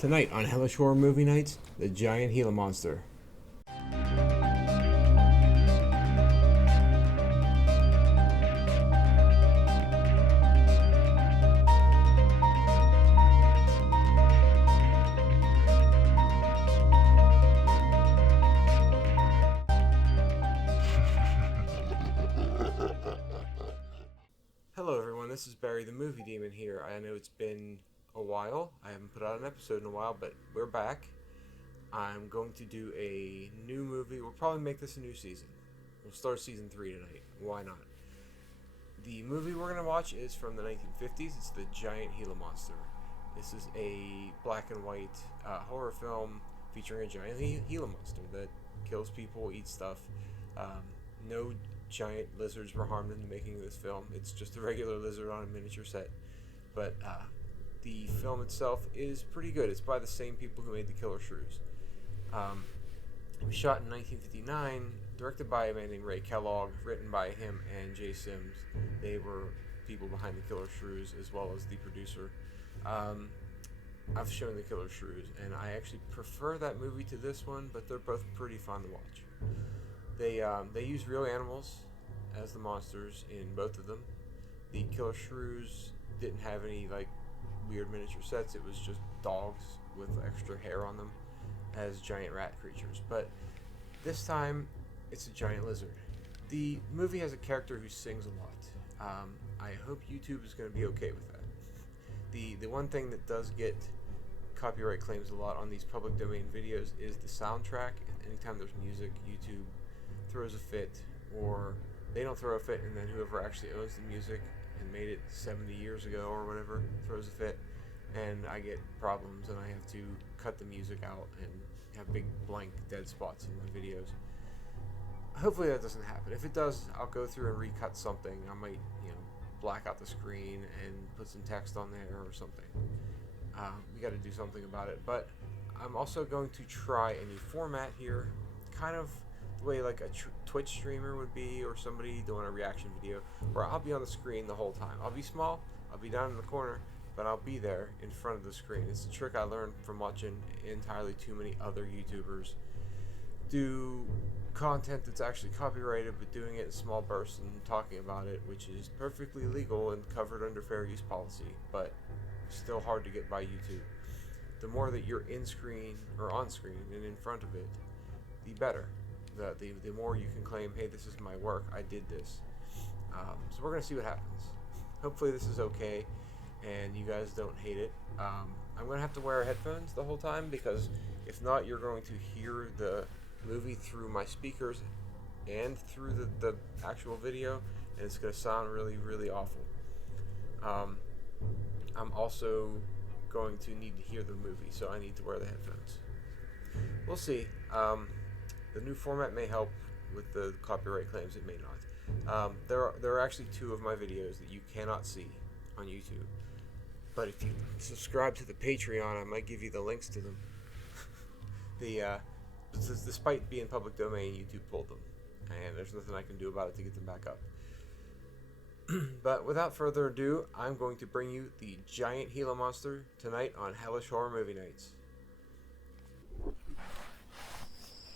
Tonight on Hellish Horror Movie Nights, the Giant Gila Monster. Hello everyone, this is Barry the Movie Demon here. I know it's been a while. I haven't put out an episode in a while, but we're back. I'm going to do a new movie. We'll probably make this a new season. We'll start season 3 tonight. Why not? The movie we're going to watch is from the 1950s. It's the Giant Gila Monster. This is a black and white horror film featuring a giant Gila monster that kills people, eats stuff. No giant lizards were harmed in the making of this film. It's just a regular lizard on a miniature set. But the film itself is pretty good. It's by the same people who made The Killer Shrews. It was shot in 1959, directed by a man named Ray Kellogg, written by him and Jay Sims. They were people behind The Killer Shrews as well as the producer. I've shown The Killer Shrews, and I actually prefer that movie to this one, but they're both pretty fun to watch. They use real animals as the monsters in both of them. The Killer Shrews didn't have any weird miniature sets. It was just dogs with extra hair on them as giant rat creatures. But this time, it's a giant lizard. The movie has a character who sings a lot. I hope YouTube is going to be okay with that. The one thing that does get copyright claims a lot on these public domain videos is the soundtrack. Anytime there's music, YouTube throws a fit, or they don't throw a fit, and then whoever actually owns the music and made it 70 years ago or whatever throws a fit, and I get problems, and I have to cut the music out and have big blank dead spots in my videos. Hopefully that doesn't happen. If it does, I'll go through and recut something. I might, black out the screen and put some text on there or something. We got to do something about it. But I'm also going to try a new format here, kind of the way a Twitch streamer would be, or somebody doing a reaction video, where I'll be on the screen the whole time. I'll be small, I'll be down in the corner, but I'll be there in front of the screen. It's a trick I learned from watching entirely too many other YouTubers do content that's actually copyrighted, but doing it in small bursts and talking about it, which is perfectly legal and covered under fair use policy, but still hard to get by YouTube. The more that you're in screen or on screen and in front of it, the better. The more you can claim, hey, this is my work, I did this. So we're going to see what happens. Hopefully this is okay and you guys don't hate it. I'm going to have to wear headphones the whole time, because if not, you're going to hear the movie through my speakers and through the actual video, and it's going to sound really, really awful. I'm also going to need to hear the movie, so I need to wear the headphones. We'll see. The new format may help with the copyright claims. It may not. There are actually 2 of my videos that you cannot see on YouTube, but if you subscribe to the Patreon, I might give you the links to them. Despite being public domain, YouTube pulled them, and there's nothing I can do about it to get them back up. But without further ado, I'm going to bring you the Giant Gila Monster tonight on Hellish Horror Movie Nights.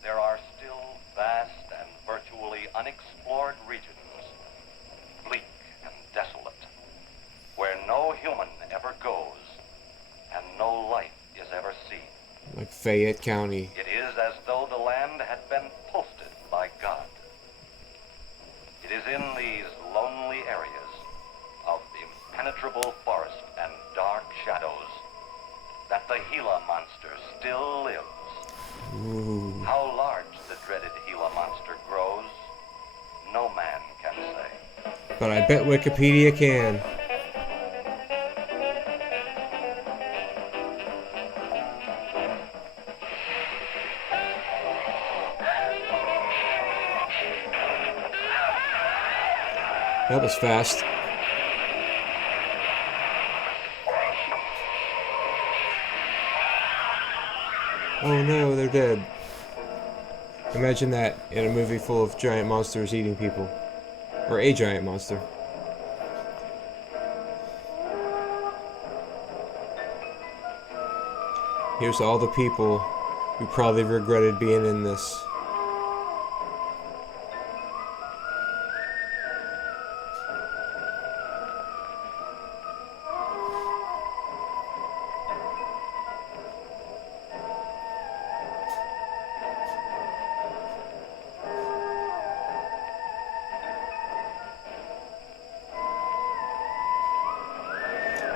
There are still vast and virtually unexplored regions, bleak and desolate, where no human ever goes and no life is ever seen. Like Fayette County. It is as though the land had been posted by God. It is in these lonely areas of impenetrable forest and dark shadows that the Gila Monster still lives. Ooh. How large the dreaded Gila Monster grows, no man can say. But I bet Wikipedia can. That was fast. Oh no, they're dead. Imagine that in a movie full of giant monsters eating people. Or a giant monster. Here's all the people who probably regretted being in this.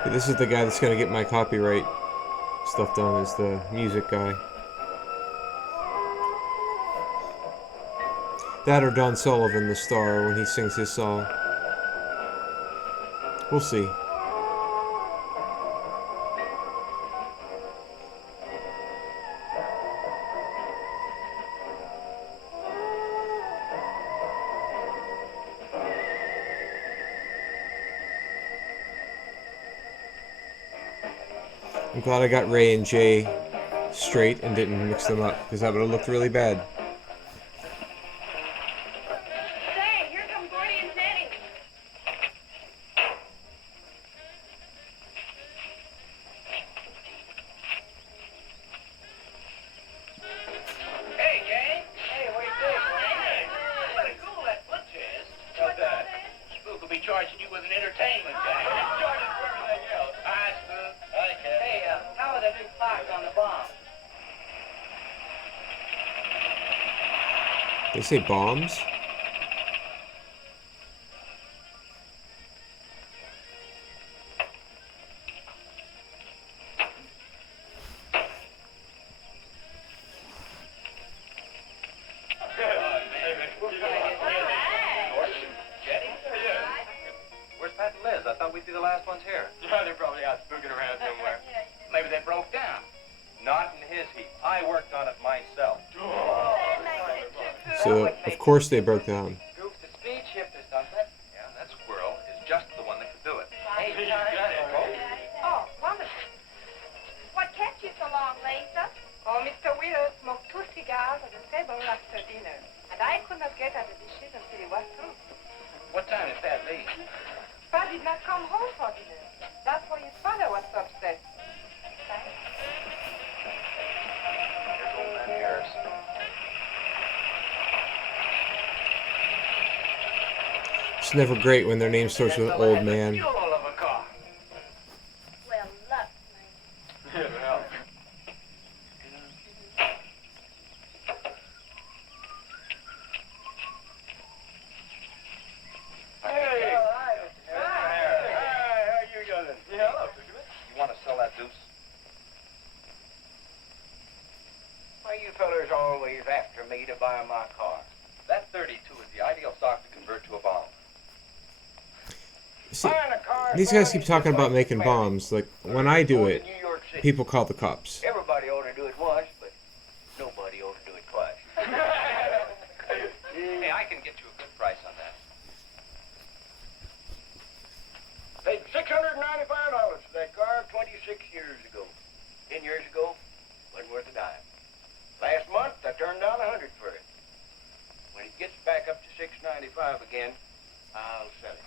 This is the guy that's going to get my copyright stuff done, is the music guy. That or Don Sullivan, the star, when he sings his song. We'll see. I'm glad I got Ray and Jay straight and didn't mix them up, because that would have looked really bad. Say, here come Gordy and Jenny. Hey, gang. Hey, what do you think? Hey, better cool that foot jazz. How's that? Spook will be charging you with an entertainment gang. Charging for everything else. Hi, Spook. Hi, Ken. Hey, how are the new clocks on the bomb? They say bombs? Where's Pat and Liz? I thought we'd be the last ones here. They're probably out spooking around somewhere. Maybe they broke down. Not in his heap. I worked on it myself. So, of course they broke down. Goof the speed shift or something. Yeah, that squirrel is just the one that could do it. Hey, You got it, Oh, wonderful. What kept you so long, Lisa? Oh, Mr. Wheeler smoked 2 cigars at the table after dinner, and I could not get at the dishes until he was through. What time is Pat leave? Pa did not come home for dinner. That's why his father was so upset. Here's old man Harris. It's never great when their name starts with old man. Fuel of a car. Well, look, Well. Hey. hi, Mr. Harris. Hi, how you doing? Yeah, hello, fisherman. You want to sell that deuce? Why you fellers always after me to buy my car? That 32 is the ideal stock to convert to a bomb. See, Buying a car these guys keep talking about making bombs. Like, when I do it, New York City. people call the cops. Everybody ought to do it once, but nobody ought to do it twice. Hey, I can get you a good price on that. Paid $695 for that car 26 years ago. 10 years ago, wasn't worth a dime. Last month, I turned down $100 for it. When it gets back up to $695 again, I'll sell it.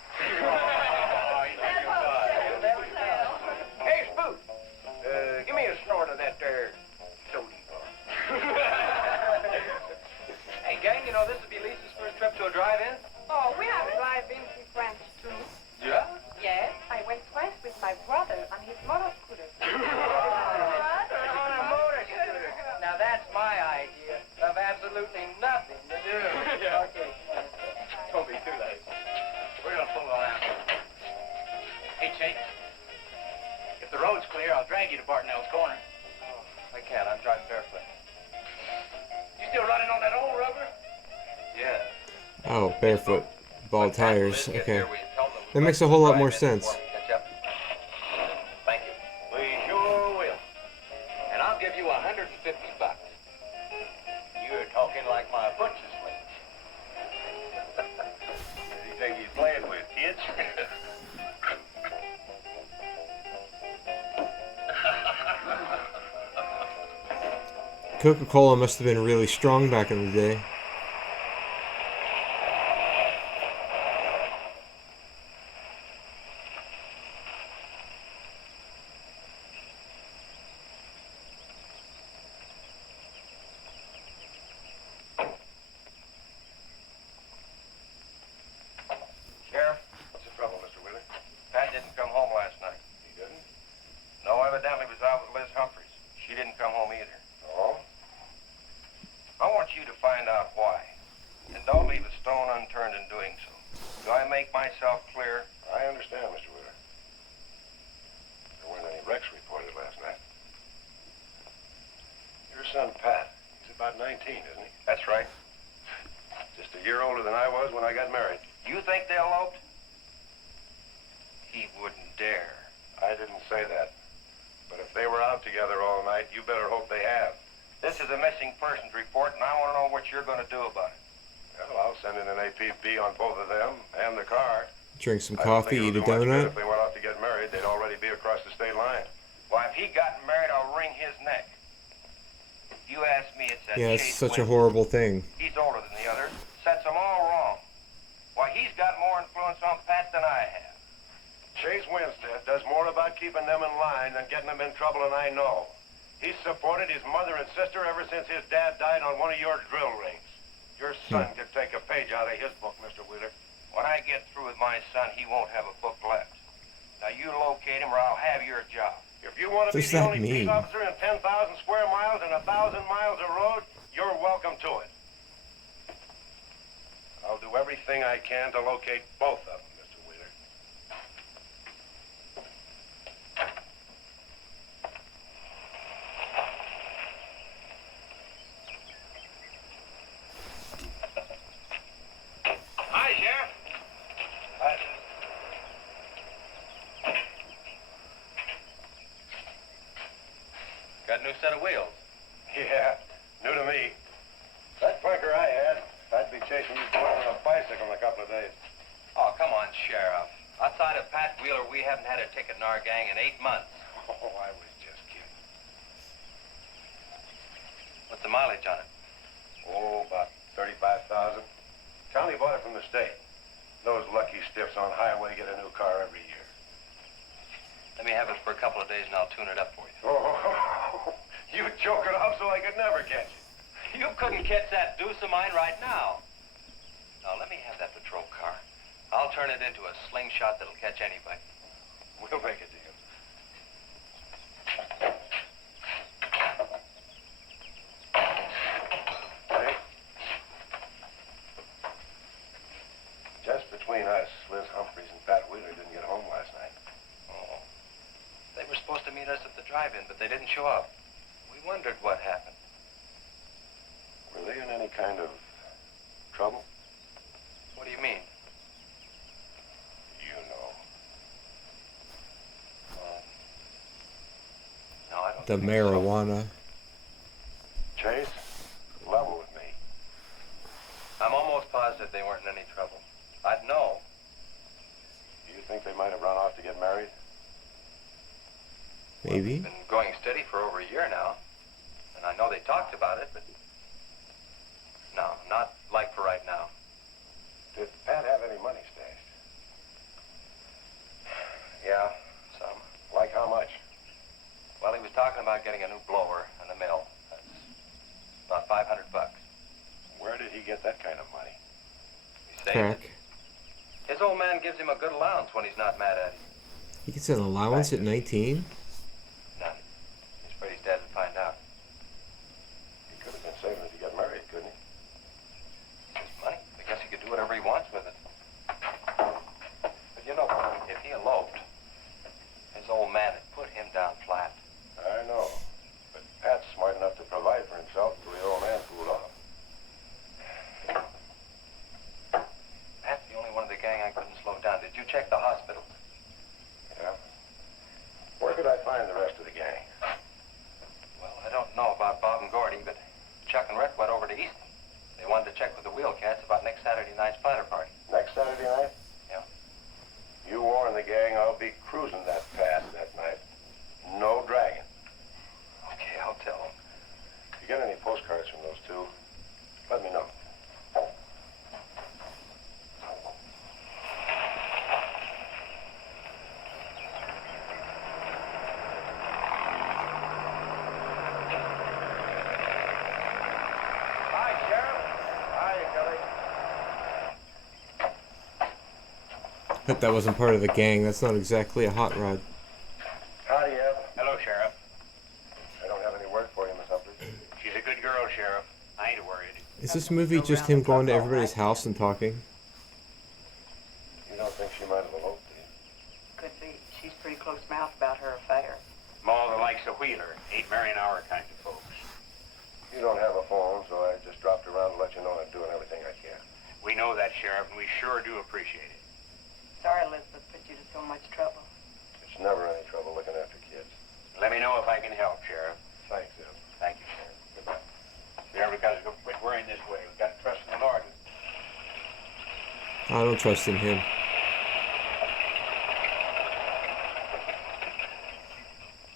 Hey, Spook, give me a snort of that there sody bar. Hey, gang, you know this would be Lisa's first trip to a drive-in? Oh, we have drive-in frequent too. Yeah? Yes, I went twice with my brother on his motor scooter. On a motor scooter. Now that's my idea of absolutely nothing to do. Yeah. Okay. Don't be too late. We're gonna pull on out. Hey, Chase. If the road's clear, I'll drag you to Bartonell's corner. I can't. I'm driving barefoot. You still running on that old rubber? Yeah. Oh, barefoot. Bald tires. Liz, get Okay. here, will you tell them That we'd makes like a whole to lot more drive in sense. before we catch up? Thank you. We sure will. And I'll give you $150. You're talking like my butcher slave. Does he think he's playing with, kids? Coca-Cola must have been really strong back in the day. son, Pat. He's about 19, isn't he? That's right. Just a year older than I was when I got married. You think they eloped? He wouldn't dare. I didn't say that. But if they were out together all night, you better hope they have. This is a missing persons report, and I want to know what you're going to do about it. Well, I'll send in an APB on both of them and the car. Drink some I don't coffee, think eat a it would do much good donut. If they went out to get married, they'd already be across the state line. Why, if he got married, I'll wring his neck. If you ask me, it's that Yeah, it's Chase such a Winston. horrible thing. He's older than the others. Sets them all wrong. Why, he's got more influence on Pat than I have. Chase Winstead does more about keeping them in line than getting them in trouble, and I know. He's supported his mother and sister ever since his dad died on one of your drill rigs. Your son could take a page out of his book, Mr. Wheeler. When I get through with my son, he won't have a book left. Now, you locate him or I'll have your job. If you want to What be does the that only mean? peace officer in 10,000 square miles and 1,000 miles of road, you're welcome to it. I'll do everything I can to locate both of them, Mr. Wheeler. Hi, Sheriff. Got a new set of wheels. Yeah, new to me. That clunker I had, I'd be chasing you boys on a bicycle in a couple of days. Oh, come on, Sheriff. Outside of Pat Wheeler, we haven't had a ticket in our gang in 8 months. Oh, I was just kidding. What's the mileage on it? Oh, about 35,000. County bought it from the state. Those lucky stiffs on highway get a new car every year. Let me have it for a couple of days and I'll tune it up for you. Oh, you joke it up so I could never catch it. You couldn't catch that deuce of mine right now. Now, let me have that patrol car. I'll turn it into a slingshot that'll catch anybody. We'll make a deal. Hey. Just between us, Liz Humphreys and Pat Wheeler didn't get home last night. Oh. They were supposed to meet us at the drive-in, but they didn't show up. We wondered what happened. Were they in any kind of trouble? What do you mean? You know. No, I don't The think so. marijuana. Chase, level with me. I'm almost positive they weren't in any trouble. I'd know. Do you think they might have run off to get married? Maybe. Been going steady for over a year now. And I know they talked about it, but no, not like for right now. Did Pat have any money stashed? Yeah, some. Like how much? Well, he was talking about getting a new blower and a mill. That's about $500. Where did he get that kind of money? He saved it. Crack. His old man gives him a good allowance when he's not mad at him. He gets an allowance at 19? None. He's afraid his dad would find out. He could have been saving it to get married, couldn't he? His money. I guess he could do whatever he wants with it. But you know, if he eloped, his old man had put him down flat. I know. But Pat's smart enough to provide for himself until the old man cooled off. Pat's the only one of the gang I couldn't slow down. Did you check the hospitals? Yeah. Where could I find the rest of the gang? Well, I don't know about Bob and Gordy, but Chuck and Rhett went over to Easton. They wanted to check with the wheel cats about next Saturday night's splatter party. Next Saturday night? Yeah. You warn the gang I'll be cruising that pass that night. No dragging. Okay, I'll tell them. If you get any postcards from those two, let me know. Hi, Sheriff. Hi, Kelly. But that wasn't part of the gang. That's not exactly a hot rod. Howdy, Eb. Hello, Sheriff. I don't have any word for you, Miss Humphreys. She's a good girl, Sheriff. I ain't worried. Is this movie just him going to everybody's house and talking? You don't think she might have eloped, do you? Could be. She's pretty close-mouthed about her affair. I'm all the likes of Wheeler. Ain't marrying our kind of folks. Sheriff, and we sure do appreciate it. Sorry Elizabeth put you to so much trouble. It's never any trouble looking after kids. Let me know if I can help, Sheriff. Thanks, Ed. Thank you, Sheriff. Goodbye. Sheriff, we've got to quit worrying this way. We've got to trust in the Lord. I don't trust in him.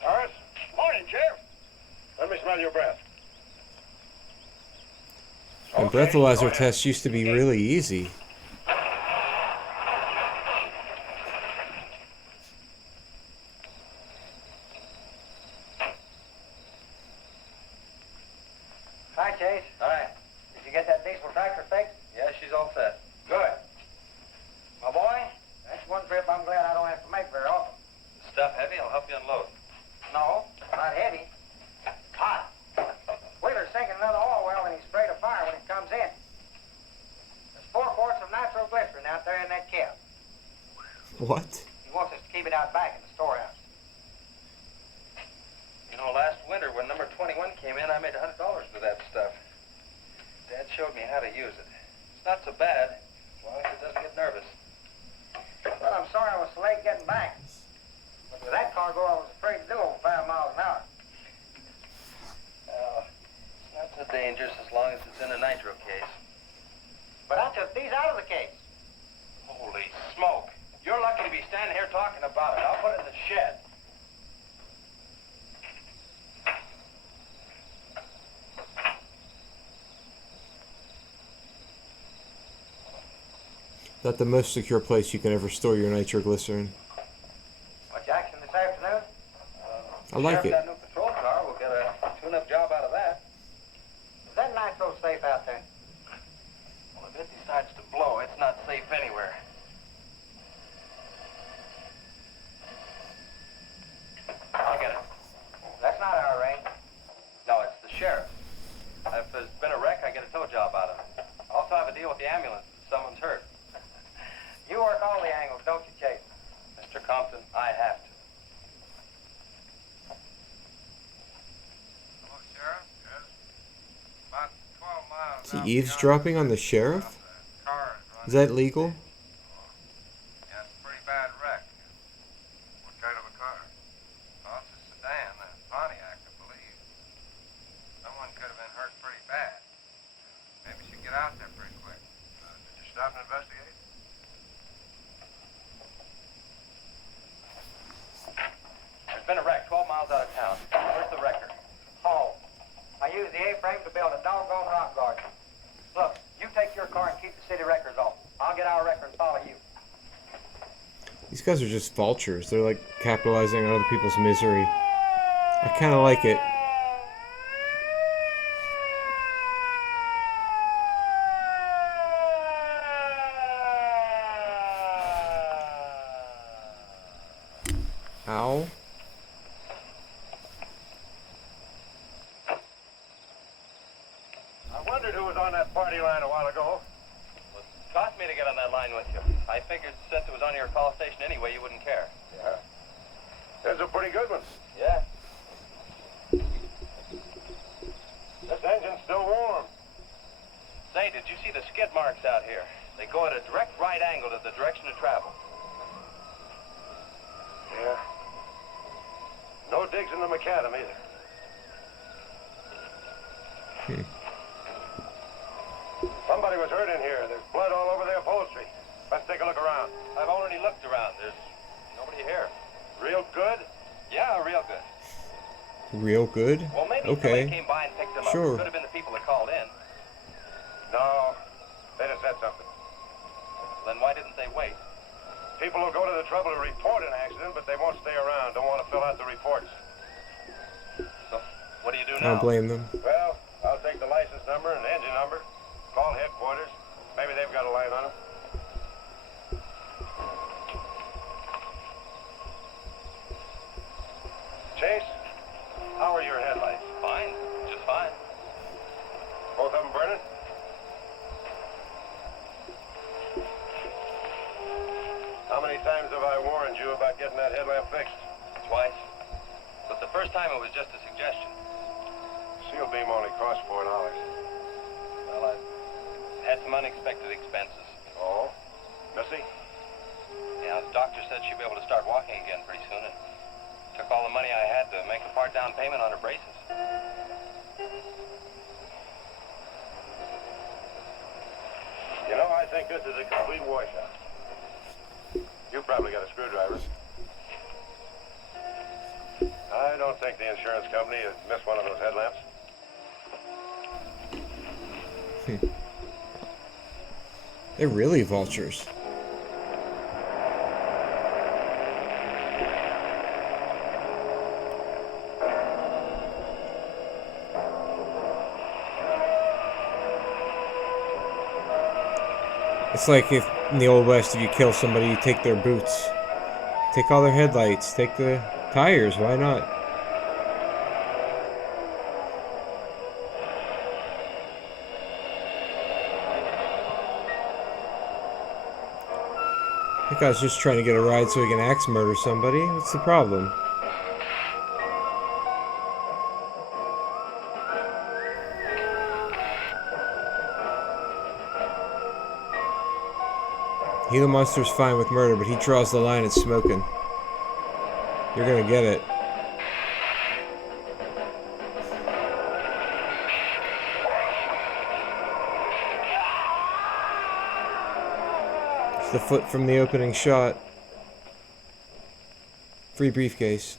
Horace? Morning, Sheriff. Let me smell your breath. And Okay, breathalyzer go ahead. tests used to be really easy. Hi, Chase. Hi. Did you get that diesel tractor fixed? Yeah, she's all set. Good. My boy, that's one trip I'm glad I don't have to make very often. Stuff heavy, I'll help you unload. No, not heavy. Hot. Wheeler's sinking another oil well and he's afraid of fire when it comes in. There's 4 quarts of nitroglycerin out there in that cap. What? He wants us to keep it out back in the storehouse. You know, last winter when number 21 came in, I made $100 with that stuff. Dad showed me how to use it. It's not so bad, as long as it doesn't get nervous. Well, I'm sorry I was so late getting back. But with that cargo, I was afraid to do over 5 miles an hour. Well, it's not so dangerous as long as it's in a nitro case. But I took these out of the case. Holy smoke! You're lucky to be standing here talking about it. I'll put it in the shed. Not the most secure place you can ever store your nitroglycerin. Much action this afternoon? I like Sheriff it. got a new patrol car. We'll get a tune-up job out of that. Is that nitro safe out there? Well, if it decides to blow, it's not safe anywhere. I'll get it. That's not our range. No, it's the sheriff. If there's been a wreck, I get a tow job out of it. I also have a deal with the ambulance if someone's hurt. You work all the angles, don't you, Chase? Mr. Compton, I have to. Hello, Sheriff. Yes. About 12 miles. Is he out eavesdropping beyond on the sheriff? the car Is running. that legal? Yeah, it's a pretty bad wreck. What kind of a car? Well, it's a sedan, a Pontiac, I believe. Someone could have been hurt pretty bad. Maybe you should get out there pretty quick. Did you stop and investigate? There's been a wreck 12 miles out of town. Where's the wrecker? Oh, I used the A-frame to build a doggone rock garden. Look, you take your car and keep the city records off. I'll get our record and follow you. These guys are just vultures. They're like capitalizing on other people's misery. I kind of like it. Ow. I wondered who was on that party line a while ago. Well, it cost me to get on that line with you. I figured since it was on your call station anyway, you wouldn't care. Yeah. There's a pretty good one. Yeah. This engine's still warm. Say, did you see the skid marks out here? They go at a direct right angle to the direction of travel. Yeah. No digs in the macadam either. Somebody was hurt in here. There's blood all over the upholstery. Let's take a look around. I've already looked around. There's nobody here. Real good? Yeah, real good. Real good? Well, maybe somebody Okay. came by and picked them up. Sure. It could have been the people that called in. No. They'd have said something. Then why didn't they wait? People will go to the trouble to report an accident, but they won't stay around. Don't want to fill out the reports. So, what do you do I now? don't blame them. Well, I'll take the license number and engine number. Call headquarters. Maybe they've got a line on them. Chase, how are your headlights? Fine, just fine. Both of them burning? How many times have I warned you about getting that headlamp fixed? Twice. But the first time it was just a suggestion. Seal beam only cost $4. Well, I had some unexpected expenses. Oh? Missy? Yeah, the doctor said she'd be able to start walking again pretty soon, and took all the money I had to make a part down payment on her braces. You know, I think this is a complete washout. You probably got a screwdriver. I don't think the insurance company has missed one of those headlamps. They're really vultures. It's like if in the Old West, if you kill somebody, you take their boots. Take all their headlights. Take the tires. Why not? That guy's just trying to get a ride so he can axe murder somebody. What's the problem? Gila Monster's fine with murder, but he draws the line at smoking. You're gonna get it. It's the foot from the opening shot. Free briefcase.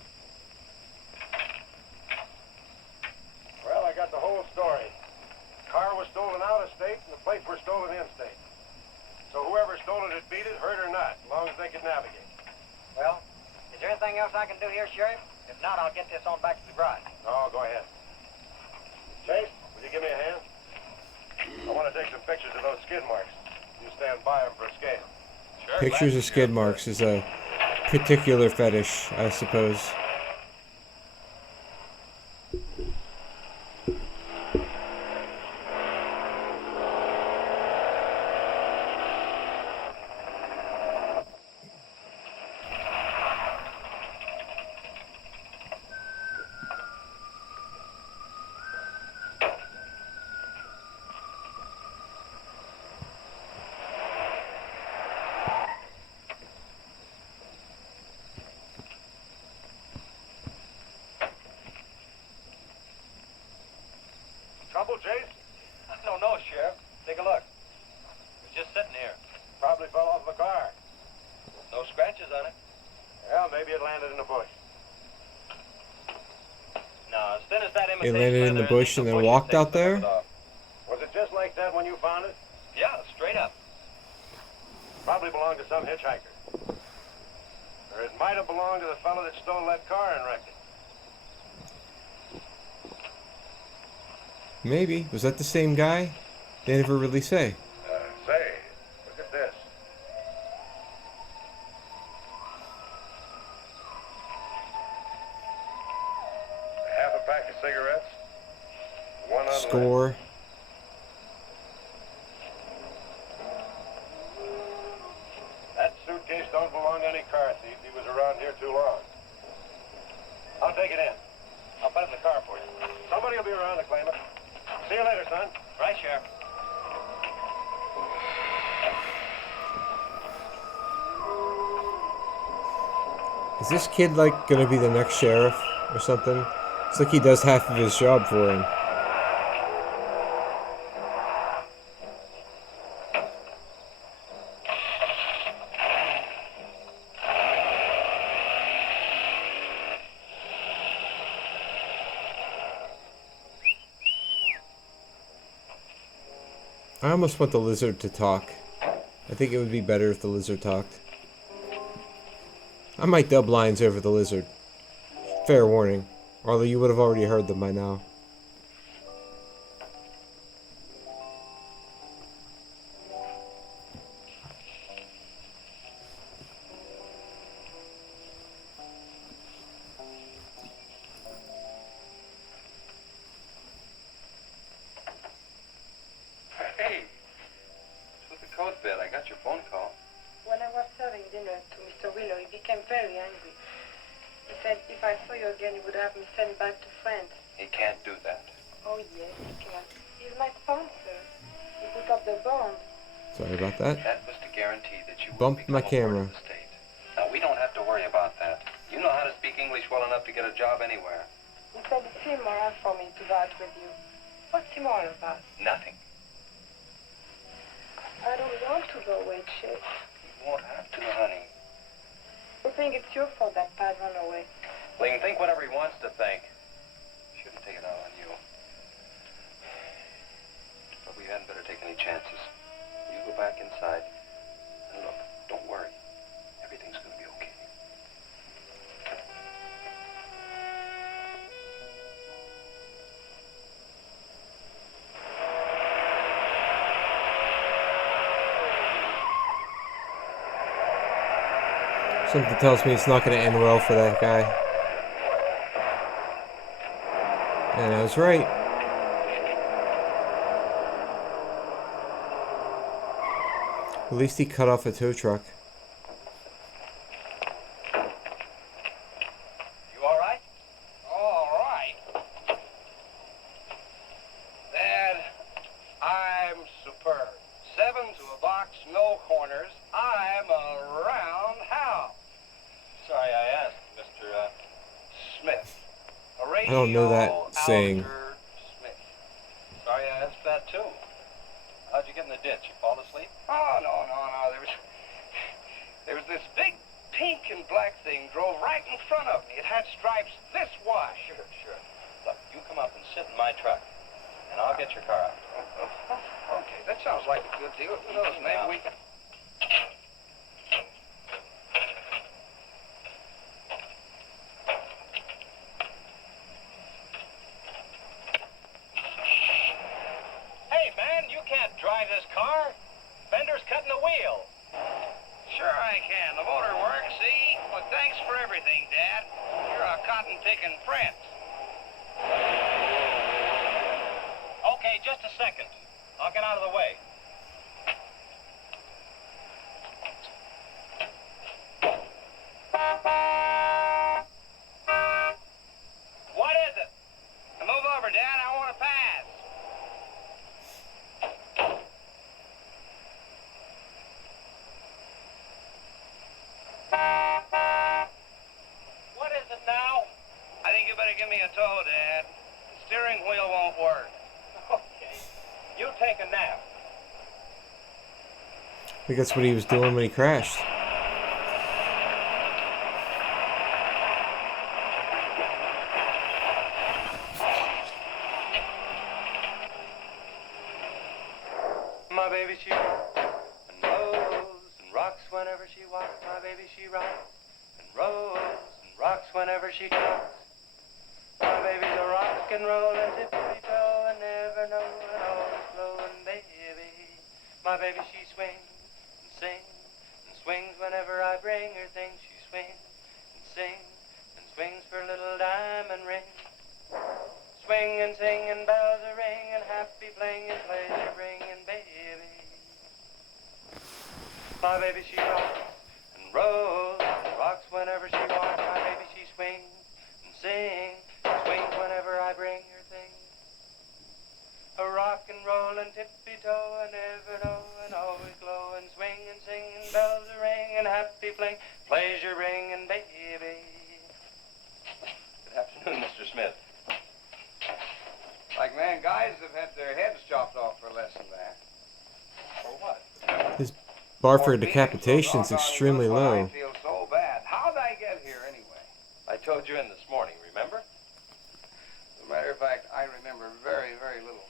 Well, I got the whole story. Car was stolen out of state, and the plates were stolen in state. So whoever stole it had beat it, hurt or not, as long as they could navigate. Well, is there anything else I can do here, Sheriff? If not, I'll get this on back to the garage. No, go ahead. Chase, will you give me a hand? I want to take some pictures of those skid marks. You stand by them for a scale. Sure. Pictures of skid marks is a particular fetish, I suppose. Trouble, Chase? I don't know, Sheriff. Take a look. It was just sitting here. Probably fell off the car. No scratches on it. Well, maybe it landed in a bush. No, as thin as that It imitation landed in the leather bush and then walked out there? Was it just like that when you found it? Yeah, straight up. Probably belonged to some hitchhiker. Or it might have belonged to the fellow that stole that car and wrecked it. Maybe. Was that the same guy? They never really say. Say, look at this. Half a pack of cigarettes. One on the Score. That suitcase don't belong to any car thief. He was around here too long. I'll take it in. I'll put it in the car for you. Somebody will be around to claim it. See you later, son. Right, Sheriff. Is this kid like gonna be the next sheriff or something? It's like he does half of his job for him. I almost want the lizard to talk. I think it would be better if the lizard talked. I might dub lines over the lizard. Fair warning. Although you would have already heard them by now. Hey, what's with the coat bed? I got your phone call. When I was serving dinner to Mr. Wheeler, he became very angry. He said if I saw you again, he would have me sent back to France. He can't do that. Oh, yes, he can. He's my sponsor. He put up the bond. Sorry about that. That was to guarantee that you Bumped would my become a ward camera. of the state. Now, we don't have to worry about that. You know how to speak English well enough to get a job anywhere. You said it's immoral for me to go out with you. What's immoral about? Nothing. I don't want to go away, Chase. You won't have to, honey. I think it's your fault that Pat ran away. Well, he can think whatever he wants to think. Shouldn't take it out on you. But we hadn't better take any chances. You go back inside. And look, don't worry. Everything's going to be okay. Something tells me it's not going to end well for that guy. And I was right. At least he cut off a tow truck. You all right? All right. Dad, I'm superb. 7 to a box, no corners. I'm a roundhouse. Sorry I asked, Mr. Smith. I don't know that saying. Alger Smith. Sorry I asked that too. How'd you get in the ditch? You fall asleep? Oh, no. There was this big pink and black thing drove right in front of me. It had stripes this wide. Sure. Look, you come up and sit in my truck, and I'll get your car out. Okay, that sounds like a good deal. Who knows, maybe we can... Hey, man, you can't drive this car. Fender's cutting the wheel. Sure I can. The motor works, see? Well, thanks for everything, Dad. You're a cotton-picking friend. Okay, just a second. I'll get out of the way. What is it? Now move over, Dad. I want to pass. What is it now? I think you better give me a tow, Dad. The steering wheel won't work. Okay. You take a nap. I think that's what he was doing when he crashed. My baby, she and rolls and rocks whenever she walks. My baby, she rocks and rolls and rocks whenever she talks. My baby's a rock and rollin' tippy-toe and never know and always flowin' baby. My baby, she swings and sings and swings whenever I bring her things. She swings and sings and swings for a little diamond ring. Swing and sing and bells are ring and happy playing and pleasure bringing baby. My baby, she rocks and rolls and rocks whenever she walks. My baby, she swings and sings and swings whenever I bring her things. A rock and roll and tippy-toe and ever know and always glow and swing and sing and bells are ring and happy playing, pleasure bringing baby. Good afternoon, Mr. Smith. Like, man, guys have had their heads chopped off for less than that. For what? His bar for decapitation is extremely low. I feel so bad. How'd I get here anyway? I towed you in this morning, remember? As a matter of fact, I remember very, very little.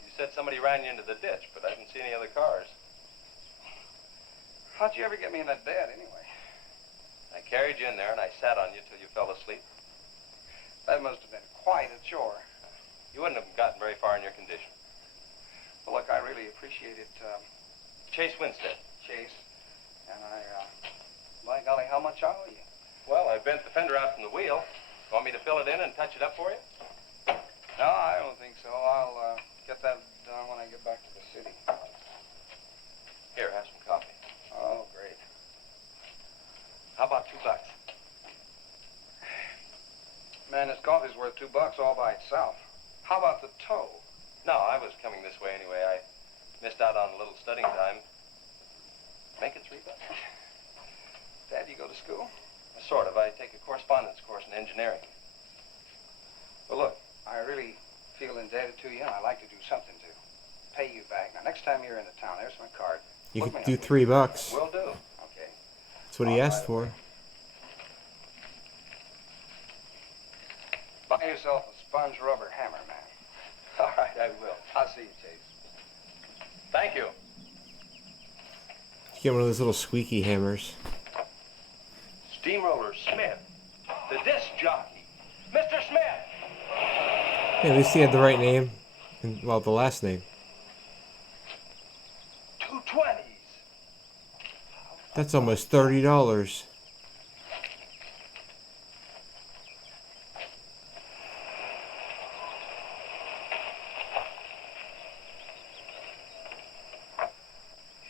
You said somebody ran you into the ditch, but I didn't see any other cars. How'd you ever get me in that bed anyway? I carried you in there and I sat on you till you fell asleep. That must have been quite a chore. You wouldn't have gotten very far in your condition. Well, look, I really appreciate it, Chase Winstead. Chase. And by golly, how much I owe you? Well, I bent the fender out from the wheel. Want me to fill it in and touch it up for you? No, I don't think so. I'll get that done when I get back to the city. Here, have some coffee. Oh, great. How about $2? Man, this coffee's worth $2 all by itself. How about the tow? No, I was coming this way anyway. Missed out on a little studying time. Make it $3. Dad, you go to school? Sort of. I take a correspondence course in engineering. Well, look, I really feel indebted to you, and I'd like to do something to pay you back. Now, next time you're in the town, there's my card. You Look could me do up. $3. Will do. Okay. That's what he asked for. Buy yourself a sponge rubber hammer, man. All right, I will. I'll see you, Chase. Thank you. Get one of those little squeaky hammers. Steamroller Smith, the disc jockey. Mr. Smith! Yeah, at least he had the right name. And, well, the last name. 220s. That's almost $30.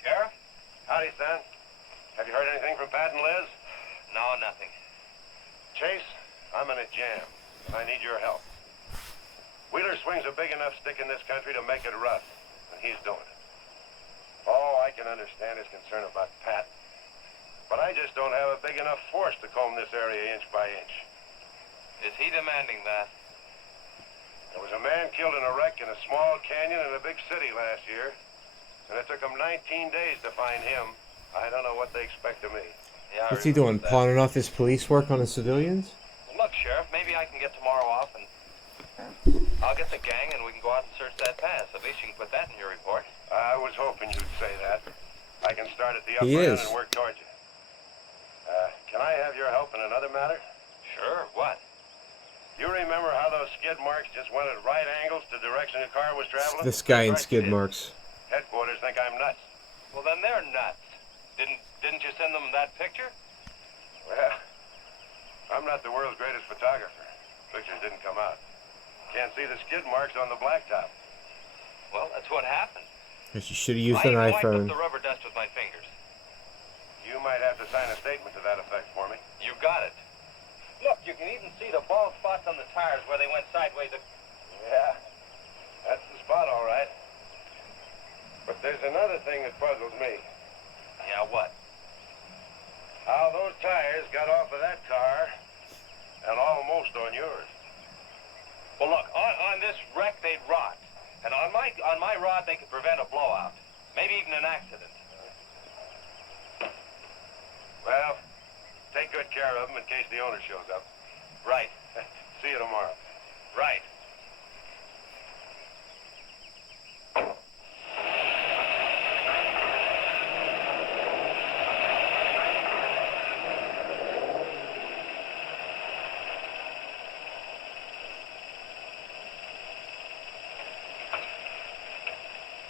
Sheriff? Howdy, son. Have you heard anything from Pat and Liz? No, nothing. Chase, I'm in a jam, and I need your help. Wheeler swings a big enough stick in this country to make it rough, and he's doing it. Oh, I can understand his concern about Pat, but I just don't have a big enough force to comb this area inch by inch. Is he demanding that? There was a man killed in a wreck in a small canyon in a big city last year, and it took them 19 days to find him. I don't know what they expect of me. Yeah, What's he doing? Pawning off his police work on the civilians? Well, look, Sheriff, maybe I can get tomorrow off and I'll get the gang and we can go out and search that pass. At least you can put that in your report. I was hoping you'd say that. I can start at the upper He end is. and work towards you. Can I have your help in another matter? Sure, what? You remember how those skid marks just went at right angles to the direction the car was traveling? This guy in Right, skid kid. marks. Headquarters think I'm nuts. Well, then they're nuts. Didn't you send them that picture? Well, I'm not the world's greatest photographer. Pictures didn't come out. Can't see the skid marks on the blacktop. Well, that's what happened. Guess you should have used I an even wiped up iPhone. the rubber dust with my fingers. You might have to sign a statement to that effect for me. You got it. Look, you can even see the bald spots on the tires where they went sideways. Yeah, that's the spot, all right. But there's another thing that puzzles me. Yeah, what? How those tires got off of that car and almost on yours. Well, look, on this wreck they'd rot, and on my rod they could prevent a blowout, maybe even an accident. Well, take good care of them in case the owner shows up. Right, See you tomorrow. right.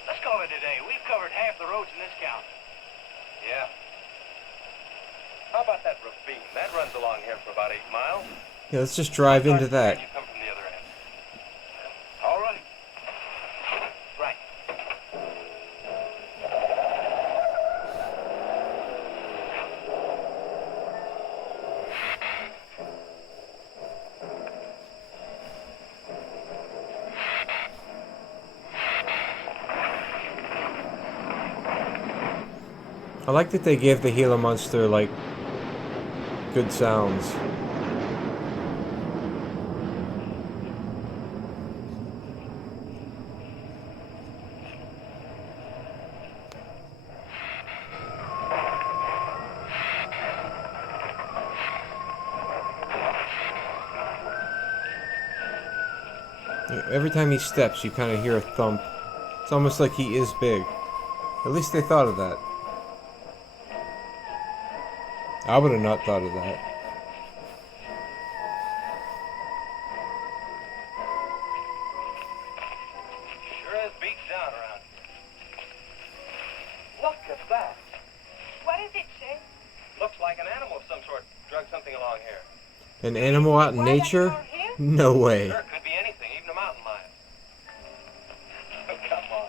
Let's call it a day. We've covered half the roads in this county. Yeah. How about that ravine? That runs along here for about 8 miles. Yeah, let's just drive into that. You come from the other end. All right. Right. I like that they gave the Gila Monster, like, good sounds. Every time he steps, you kind of hear a thump. It's almost like he is big. At least they thought of that. I would have not thought of that. Sure is beat down around here. Look at that. What is it, Shay? Looks like an animal of some sort drug something along here. An animal out in nature? No way. Sure, could be anything, even a mountain lion. Oh, come on.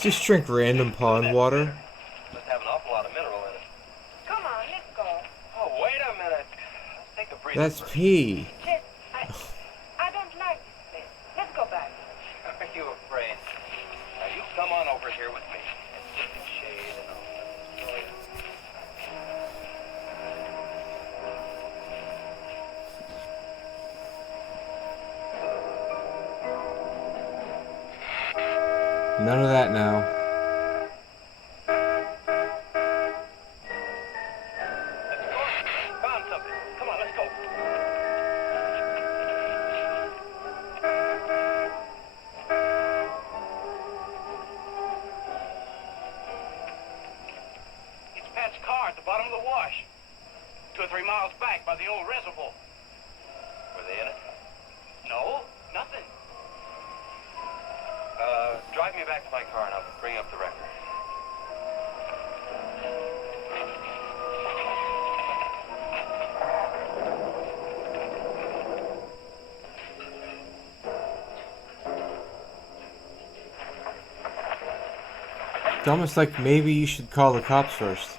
Just drink random pond water. Must have an awful lot of mineral in it. Come on, let's go. Oh, wait a minute. Let's take a breather. That's pee. Jet, I don't like this place. Let's go back. Are you afraid? Now, you come on over here with me. And sit in the shade and I'll show you. None of that now. Let's go. Found something. Come on, let's go. It's Pat's car at the bottom of the wash. 2 or 3 miles back by the old reservoir. Were they in it? No, nothing. Drive me back to my car and I'll bring up the record. It's almost like maybe you should call the cops first.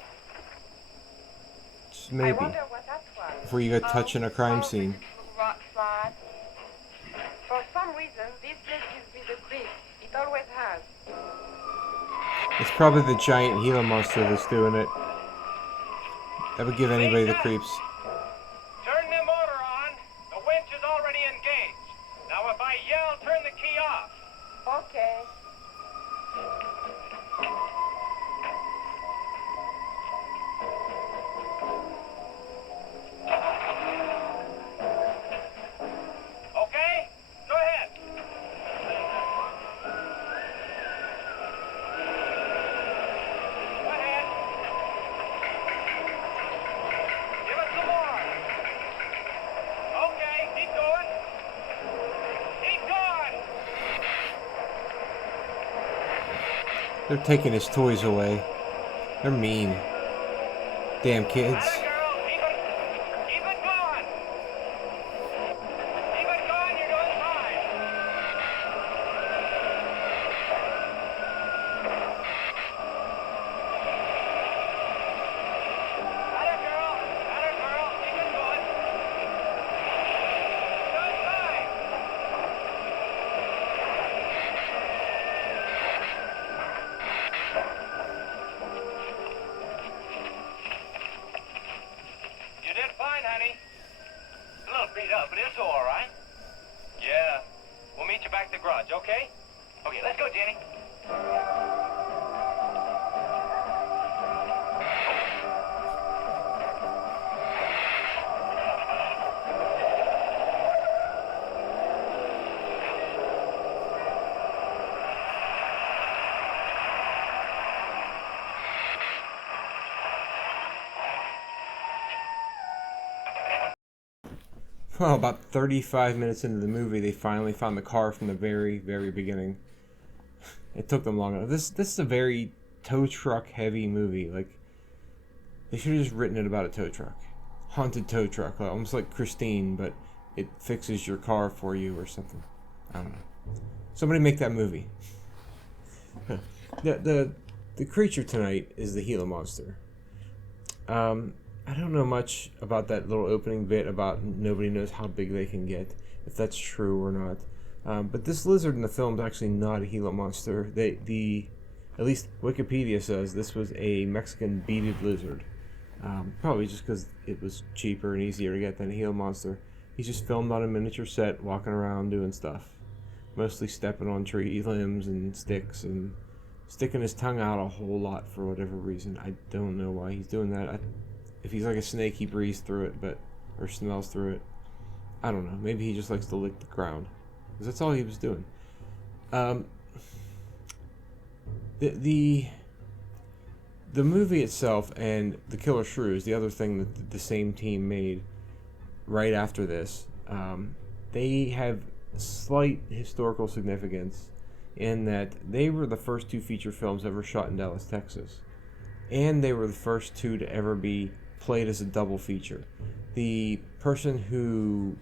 Just I maybe. wonder what that was. Before you go touching a crime Oh, scene. this little rock slide. For some reason, this place gives me the creeps. It always has. It's probably the giant Gila monster that's doing it. That would give anybody the creeps. Turn the motor on. The winch is already engaged. Now if I yell, turn the key off. Okay. Okay? Go ahead. Go ahead. Give us some more. Okay, keep going. Keep going. They're taking his toys away. They're mean. Damn kids. Atta girl, keep it going. Keep it going, you're doing fine. Atta girl, keep it going. Doing fine. You did fine, honey. A little beat up, but it's all right. Yeah. We'll meet you back at the garage, okay? Okay, let's go, Jenny. Well, about 35 minutes into the movie, they finally found the car from the very, very beginning. It took them long enough. This is a very tow truck heavy movie. Like, they should have just written it about a tow truck. Haunted tow truck, almost like Christine, but it fixes your car for you or something. I don't know. Somebody make that movie. The creature tonight is the Gila Monster. I don't know much about that little opening bit about nobody knows how big they can get, if that's true or not. But this lizard in the film is actually not a Gila monster. At least Wikipedia says this was a Mexican beaded lizard. Probably just because it was cheaper and easier to get than a Gila monster. He's just filmed on a miniature set, walking around doing stuff. Mostly stepping on tree limbs and sticks and sticking his tongue out a whole lot for whatever reason. I don't know why he's doing that. If he's like a snake, he breathes through it, or smells through it. I don't know. Maybe he just likes to lick the ground, because that's all he was doing. The movie itself and The Killer Shrews, the other thing that the same team made right after this, they have slight historical significance in that they were the first 2 feature films ever shot in Dallas, Texas. And they were the first 2 to ever be played as a double feature. The person who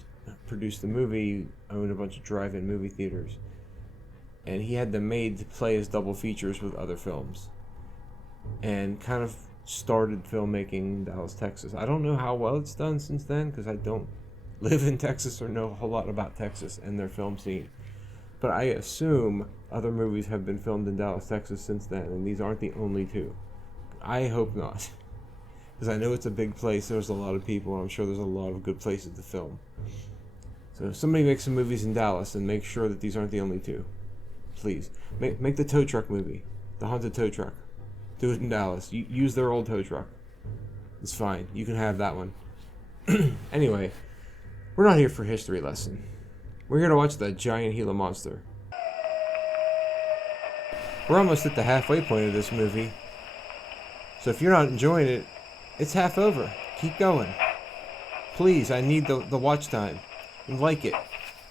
produced the movie owned a bunch of drive-in movie theaters. and he had them made to play as double features with other films, and kind of started filmmaking in Dallas, Texas. I don't know how well it's done since then, because I don't live in Texas or know a whole lot about Texas and their film scene. But I assume other movies have been filmed in Dallas, Texas since then, and these aren't the only two. I hope not. Because I know it's a big place, there's a lot of people, and I'm sure there's a lot of good places to film. So if somebody makes some movies in Dallas, and make sure that these aren't the only two. Please. Make the tow truck movie. The haunted tow truck. Do it in Dallas. Use their old tow truck. It's fine. You can have that one. Anyway, we're not here for a history lesson. We're here to watch the Giant Gila Monster. We're almost at the halfway point of this movie. So if you're not enjoying it, it's half over. Keep going. Please, I need the watch time. And like it.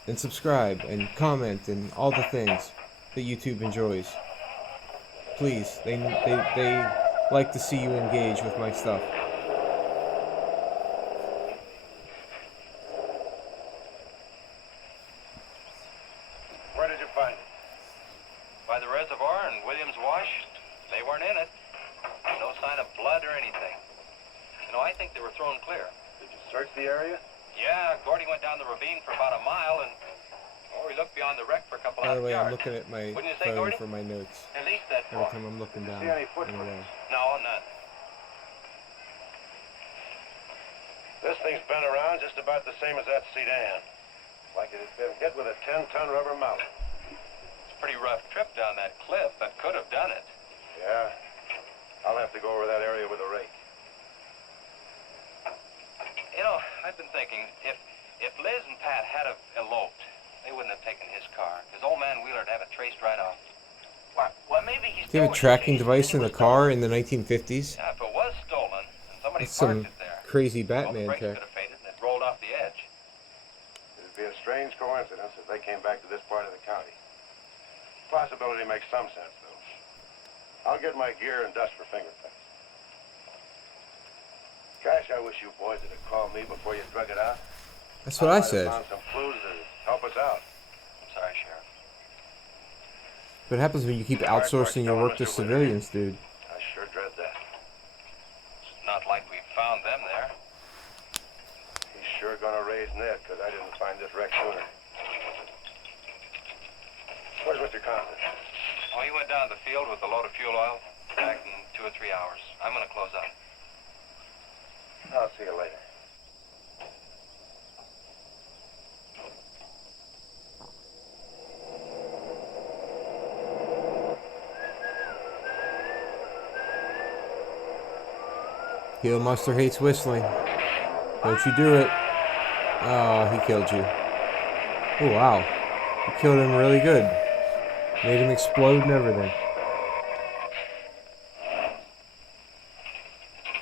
And subscribe. And comment. And all the things that YouTube enjoys. Please. They like to see you engage with my stuff. Where did you find it? By the reservoir in Williams Wash, they weren't in it. No sign of blood or anything. You know, I think they were thrown clear. Did you search the area? Yeah, Gordy went down the ravine for about a mile, and we looked beyond the wreck for a couple By the of way, yards. I'm looking at my Wouldn't you say, phone Gordy? for my notes. At least that Every far. time I'm looking down See any in a footprints? row. No, none. This thing's been around just about the same as that sedan. Like it had been hit with a 10-ton rubber mallet. It's a pretty rough trip down that cliff, but could have done it. Yeah. I'll have to go over that area with a rake. You know, I've been thinking, if Liz and Pat had have eloped, they wouldn't have taken his car, because old man Wheeler'd have it traced right off. Well, maybe he's Do you have a tracking device in the car in the 1950s? Yeah, if it was stolen, and somebody That's parked some it there, crazy well, the Batman brakes tech. could have faded and it rolled off the edge. It'd be a strange coincidence if they came back to this part of the county. Possibility makes some sense, though. I'll get my gear and dust for fingerprints. Gosh, I wish you boys would have called me before you drug it out. That's what I might have said. found some clues to help us out. I'm sorry, Sheriff. What happens when you keep outsourcing your work to civilians, dude? I sure dread that. It's not like we found them there. He's sure gonna raise Ned, because I didn't find this wreck sooner. Where's Mr. Compton? Oh, he went down to the field with a load of fuel oil. Back in 2 or 3 hours. I'm gonna close up. I'll see you later. Gila Monster hates whistling. Don't you do it. Oh, he killed you. Oh, wow. You killed him really good. Made him explode and everything.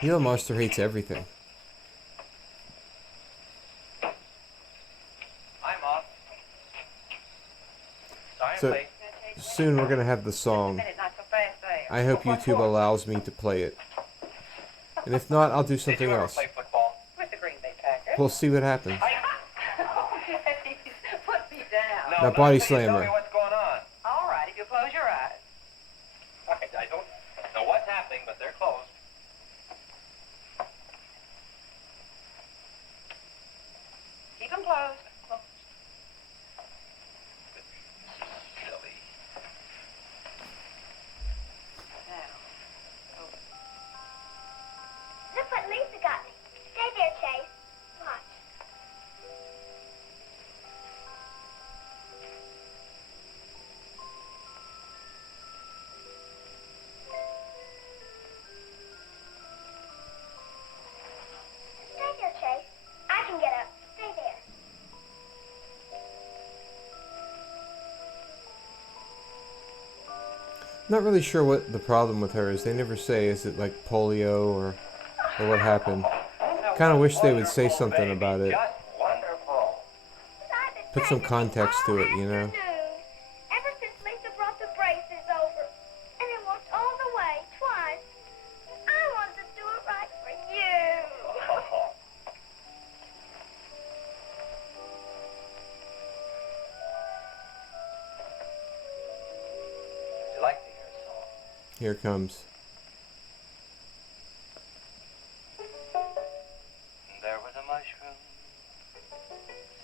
Gila Monster hates everything. I'm off. Sorry, So- I'm late. Soon we're gonna have the song. Not so fast there. I hope YouTube allows me to play it. And if not, I'll do Did something you ever else. play football? With the Green Bay Packers. We'll see what happens. Oh, please, put me down. No, Now, not body until you tell slammer. me what's going on. All right, if you close your eyes. I don't know what's happening, but they're closed. Keep them closed. Silly. Now, Look what Lisa got me. Stay there, Chase. Watch. Stay there, Chase. I can get up. Stay there. Not really sure what the problem with her is. They never say, is it like polio or what happened? Kind of wish they would say something about it. Just wonderful. Put some context to it, you know? Ever since Lisa brought the braces over, and it worked all the way, twice, I wanted to do it right for you. Here it comes. There was a mushroom,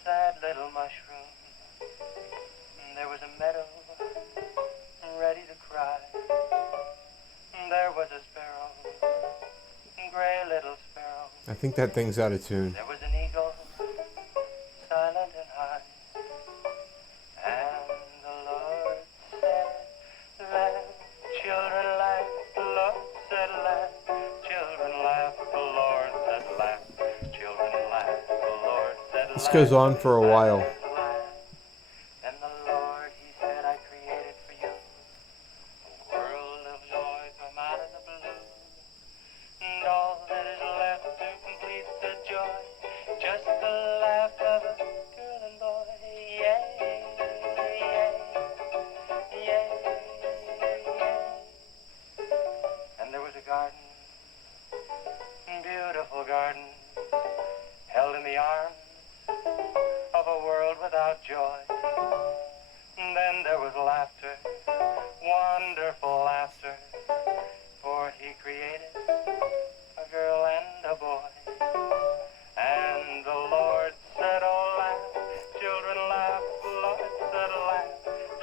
sad little mushroom. There was a meadow, ready to cry. There was a sparrow, gray little sparrow. I think that thing's out of tune. There was an eagle, silent and high. And the Lord said, laugh, children laugh. The Lord said, laugh, children laugh. The Lord said, laugh, children laugh. The Lord said, laugh. This goes on for a while. And the Lord, he said, I created for you a world of joy from out of the blue. And all that is left to complete the joy, just the laugh of a girl and boy. Yay, yay, yay, yay. And there was a garden, beautiful garden, held in the arms of a world without joy. And then there was laughter, wonderful laughter, for he created a girl and a boy. And the Lord said, oh, laugh, children laugh. The Lord said, laugh,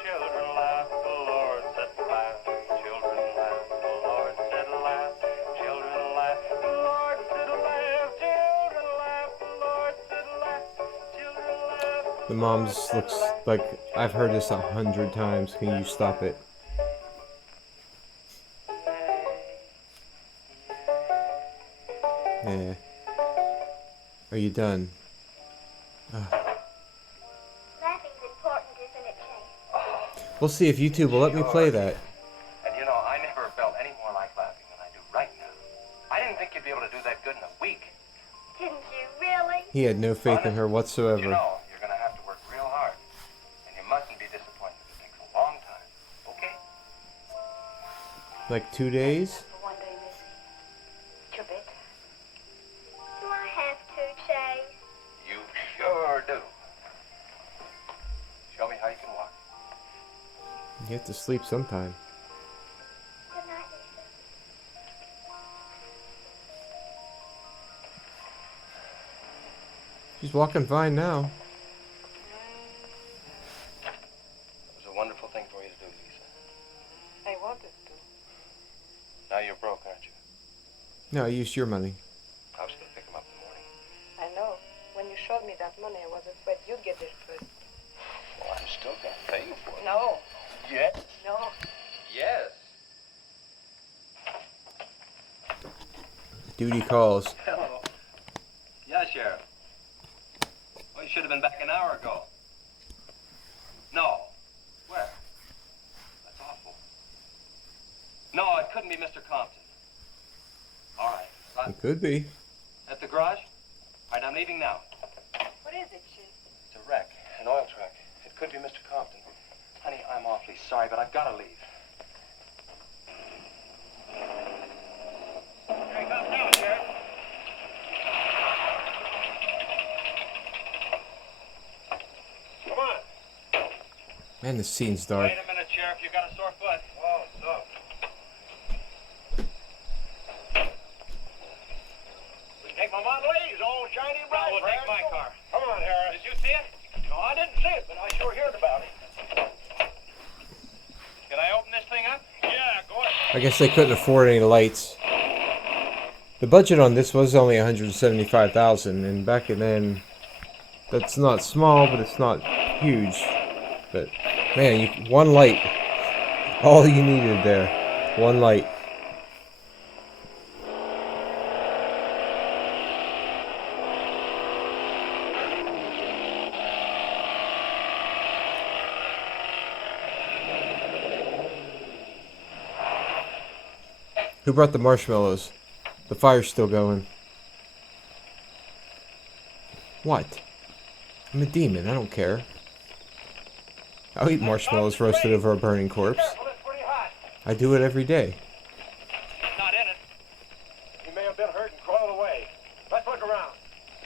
children laugh. The Lord said, laugh, children laugh. The Lord said, laugh, children laugh. The Lord said, laugh, children laugh. The Lord said, laugh, children laugh. The mom's looks like I've heard this 100 times. Can you stop it? Yeah. Are you done? Ugh. Laughing's important, isn't it, Chase? We'll see if YouTube will let me play that. And you know, I never felt any more like laughing than I do right now. I didn't think you'd be able to do that good in a week. Didn't you really? He had no faith in her You whatsoever. know, you're going to have to work real hard. And you mustn't be disappointed if it takes a long time. Okay? Like 2 days? For one day, Missy. Chubit. Do I have to, Chase? You sure do. Show me how you can walk. You have to sleep sometime. Good night, Lisa. She's walking fine now. It was a wonderful thing for you to do, Lisa. I wanted to. Now you're broke, aren't you? No, I used your money. I was going to pick him up in the morning. I know. When you showed me that money, I was afraid you'd get it first. Well, I'm still going to pay you for it. No. Yes? No. Yes. Duty calls. Hello. Yeah, Sheriff. Well, you should have been back an hour ago. No. Where? That's awful. No, it couldn't be Mr. Compton. All right. It could be. At the garage? All right, I'm leaving now. What is it, Chase? It's a wreck, an oil truck. It could be Mr. Compton. Honey, I'm awfully sorry, but I've got to leave. Here he comes now, Sheriff. Come on. Man, this scene's dark. Wait a minute, Sheriff. You got a sore foot. Oh, no. Take my Model A's, all shiny bright. We'll take my car. Come on, Harris. Did you see it? No, I didn't see it, but I sure heard about it. Can I open this thing up? Yeah, go ahead. I guess they couldn't afford any lights. The budget on this was only $175,000, and back then, that's not small, but it's not huge. But man, one light, all you needed there, one light. Who brought the marshmallows? The fire's still going. What? I'm a demon, I don't care. I'll eat marshmallows roasted over a burning corpse. Careful, it's pretty hot. I do it every day. Not in it. He may have been hurt and crawled away. Let's look around.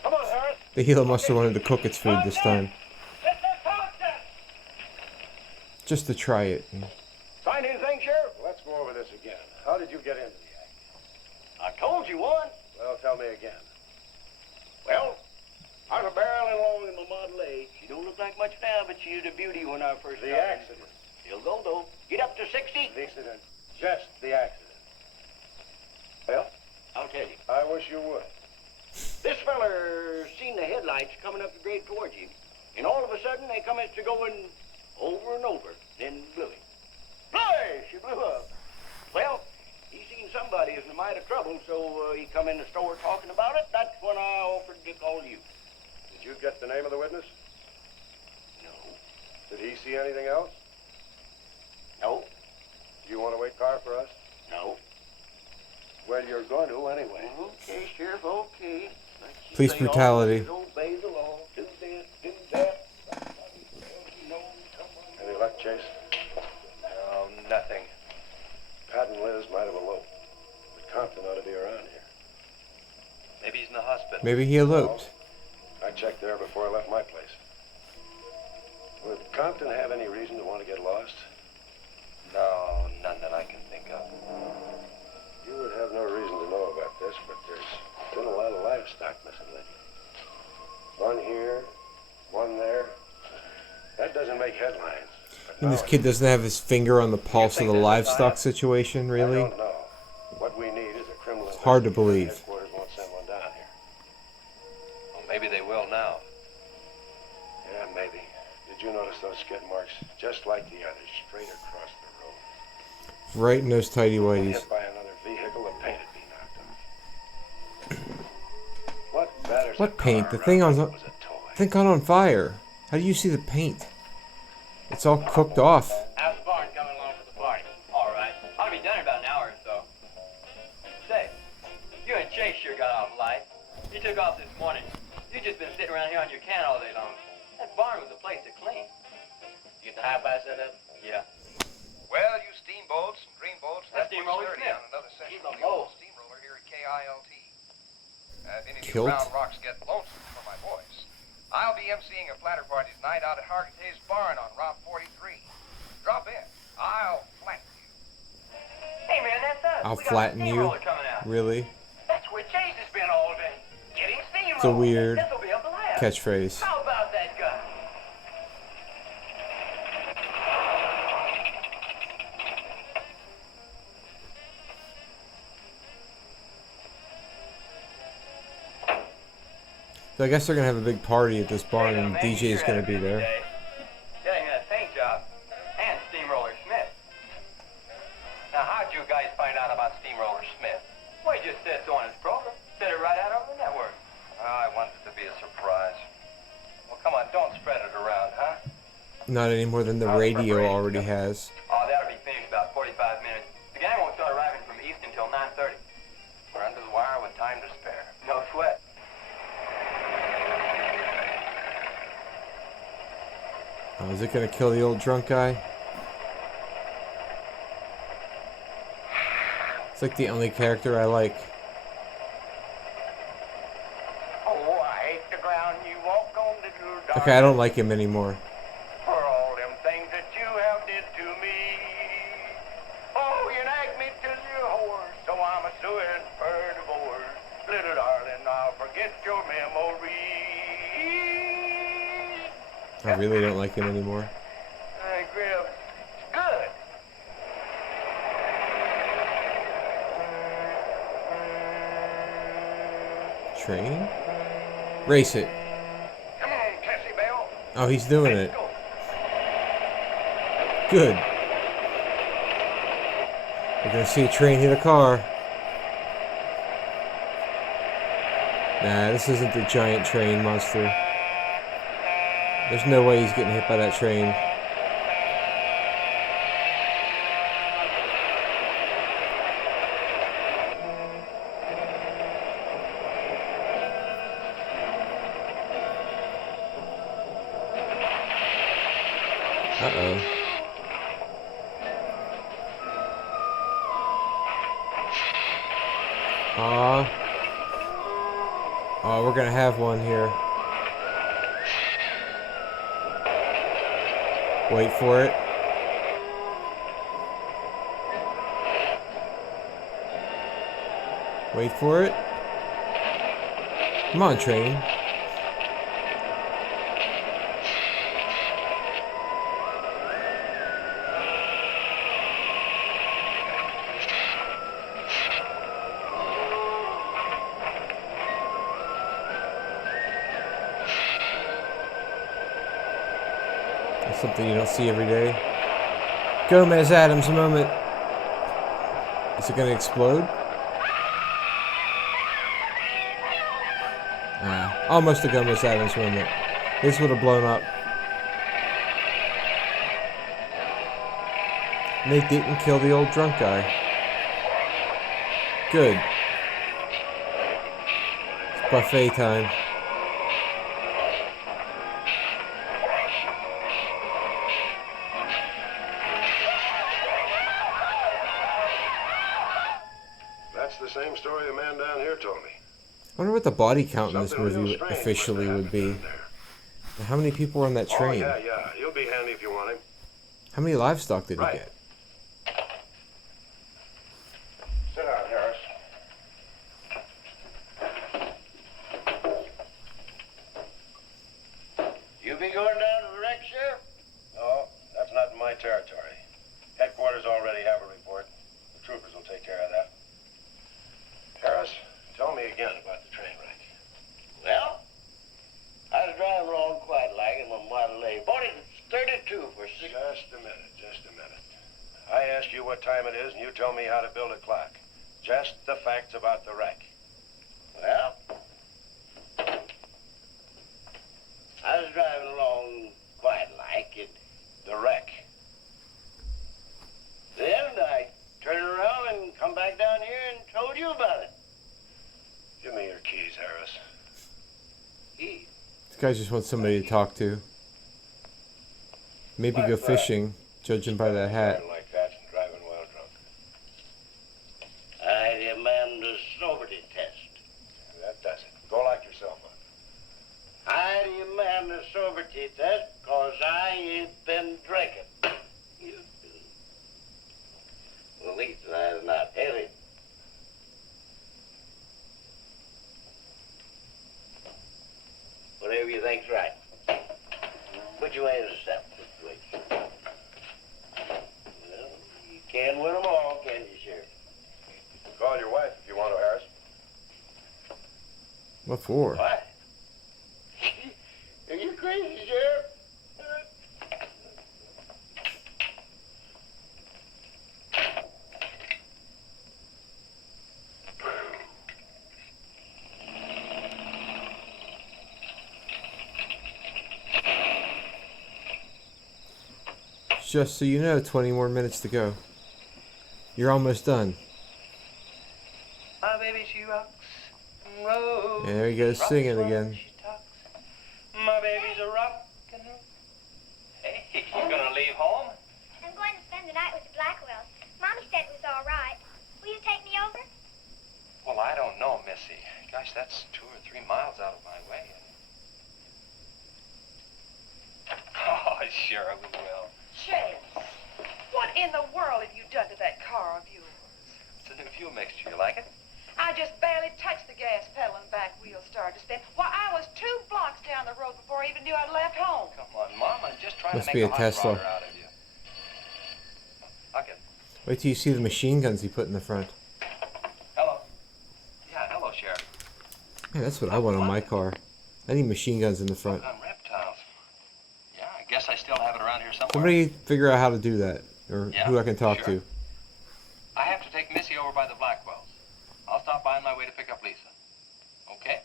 Come on, Harris. The Gila must have wanted to cook its food this time. Mr. Thompson! Just to try it. Find anything, Sheriff? Let's go over this again. How did you get into the act? I told you once. Well, tell me again. Well, I was barreling along in my Model A. She don't look like much now, but she was a beauty when I first The started. accident. She'll go, though. Get up to 60. The accident. Just the accident. Well, I'll tell you. I wish you would. This feller seen the headlights coming up the grade towards him, and all of a sudden they come to going over and over, then blew him. Boy, she blew up. Well, he seen somebody was in a mite of trouble, so he come in the store talking about it. That's when I offered to call you. Did you get the name of the witness? No. Did he see anything else? No. Do you want to wait car for us? No. Well, you're going to anyway. Okay, Sheriff, okay. Like you Police say, brutality. always obey the law. Do this, do that. Any luck, Chase? No, nothing. Pat and Liz might have eloped, but Compton ought to be around here. Maybe he's in the hospital. Maybe he eloped. I checked there before I left my place. Would Compton have any reason to want to get lost? No, none that I can think of. You would have no reason to know about this, but there's been a lot of livestock missing lately. One here, one there. That doesn't make headlines. And this kid doesn't have his finger on the pulse of the livestock situation, I really? don't know. What we need is a criminal. It's hard to believe. Headquarters won't send one down here. Well, maybe they will now. Yeah, maybe. Did you notice those skid marks? Just like the others, straight across the road. Right in those tighty whities. Hit by another vehicle, the paint would be knocked off. What batters What a paint? car The thing around on was a toy. thing caught on fire. How do you see the paint? It's all cooked off. How's the barn coming along for the party? All right. I'll be done in about an hour or so. Say, you and Chase sure got off light. You took off this morning. You just been sitting around here on your can all day long. That barn was a place to clean. You get the high-fi set up? Yeah. Well, you steamboats and dreamboats, That's that's Steamroller sturdy Smith. on another session He's of a the old bull. steamroller here at KILT. If any of you Kilt? round rocks get lonesome for my voice, I'll be emceeing a flatter party tonight out at Hargitay's Barn on Route 43. Drop in. I'll flatten you. Hey, man, that's us. I'll We got flatten the you. steamroller coming out. Really? That's where Chase has been all day. Getting steamroller. It's a weird This'll be a blast. catchphrase. How about that guy? So I guess they're gonna have a big party at this barn, and DJ is gonna be there. Getting that paint job and Steamroller Smith. Now, how'd you guys find out about Steamroller Smith? Well, he just said so on his program. Said it right out on the network. I wanted it to be a surprise. Well, come on, don't spread it around, huh? Not any more than the radio already has. Oh, that'll be finished about 45 minutes. The gang won't start arriving from east until 9:30. We're under the wire with time to spare. No sweat. Oh, is it gonna kill the old drunk guy? It's like the only character I like. Oh, I hate the ground you walk on, little darling. Okay, I don't like him anymore. For all them things that you have did to me. Oh, you nag me till you're hoarse, so I'm a suing for divorce. Little darling, I'll forget your memory. I really don't like him anymore. Hey, Griff, good. Train? Race it. Come on, Cassie Bell. Oh, he's doing it. Let's go. Good. We're gonna see a train hit a car. Nah, this isn't the giant train monster. There's no way he's getting hit by that train. Uh-oh. Oh, we're gonna have one here. Wait for it. Wait for it. Come on, train. That's something you don't see every day. Gomez Adams moment. Is it going to explode? Almost a Gomez Adams moment. This would have blown up. And they didn't kill the old drunk guy. Good. It's buffet time. That's the same story the man down here told me. I wonder what the body count in this Something real movie strange officially must have would be. happened down How many people were on that there. train? Oh, yeah. He'll be handy if you want him. How many livestock did he Right. get? Sit down, Harris. You be going down to the wreck, Sheriff? No, that's not in my territory. Headquarters already have a report. The troopers will take care of that. Harris, tell me again about the train wreck. Well, I was driving along quite like in my Model A. Bought it at 32 for six. Just a minute. I ask you what time it is, and you tell me how to build a clock. Just the facts about the wreck. Well, I was driving along quite like it. The wreck. Then I turned around and come back down here and told you about it. Give me your keys, Harris. Keys? This guy just wants somebody to talk to. Maybe go fishing, judging by that hat. Like that and driving while drunk. I demand a sobriety test. That does it. Go lock yourself up. I demand a sobriety test because I ain't been drinking. Well, at least I'm not heavy. Whatever you think's right. Put your way in the step situation. Well, you can't win them all, can you, Sheriff? Call your wife if you want to, Harris. What for? Why? Are you crazy, Sheriff? Just so you know, 20 more minutes to go. You're almost done. My baby, she rocks and rolls. And there he goes Rocks singing while again. she talks. My baby's a rock and roll. Hey, you gonna leave home? I'm going to spend the night with the Blackwells. Mommy said it was all right. Will you take me over? Well, I don't know, Missy. Gosh, that's 2 or 3 miles out of my way. Oh, sure we will. James, what in the world have you done to that car of yours? It's a new fuel mixture. You like it? I just barely touched the gas pedal and back wheel started to spin. Why, I was 2 blocks down the road before I even knew I'd left home. Come on, Mom. I'm just trying Must to be make a a hot Tesla. rodder out of you. Okay. Wait till you see the machine guns he put in the front. Hello. Yeah, hello, Sheriff. Man, that's what I want on my car. I need machine guns in the front. On reptiles. Yeah, I guess I still have it around here somewhere. Somebody figure out how to do that, or Yeah, who I can talk sure. to. I have to take Missy over by the Blackwells. I'll stop by on my way to pick up Lisa. Okay?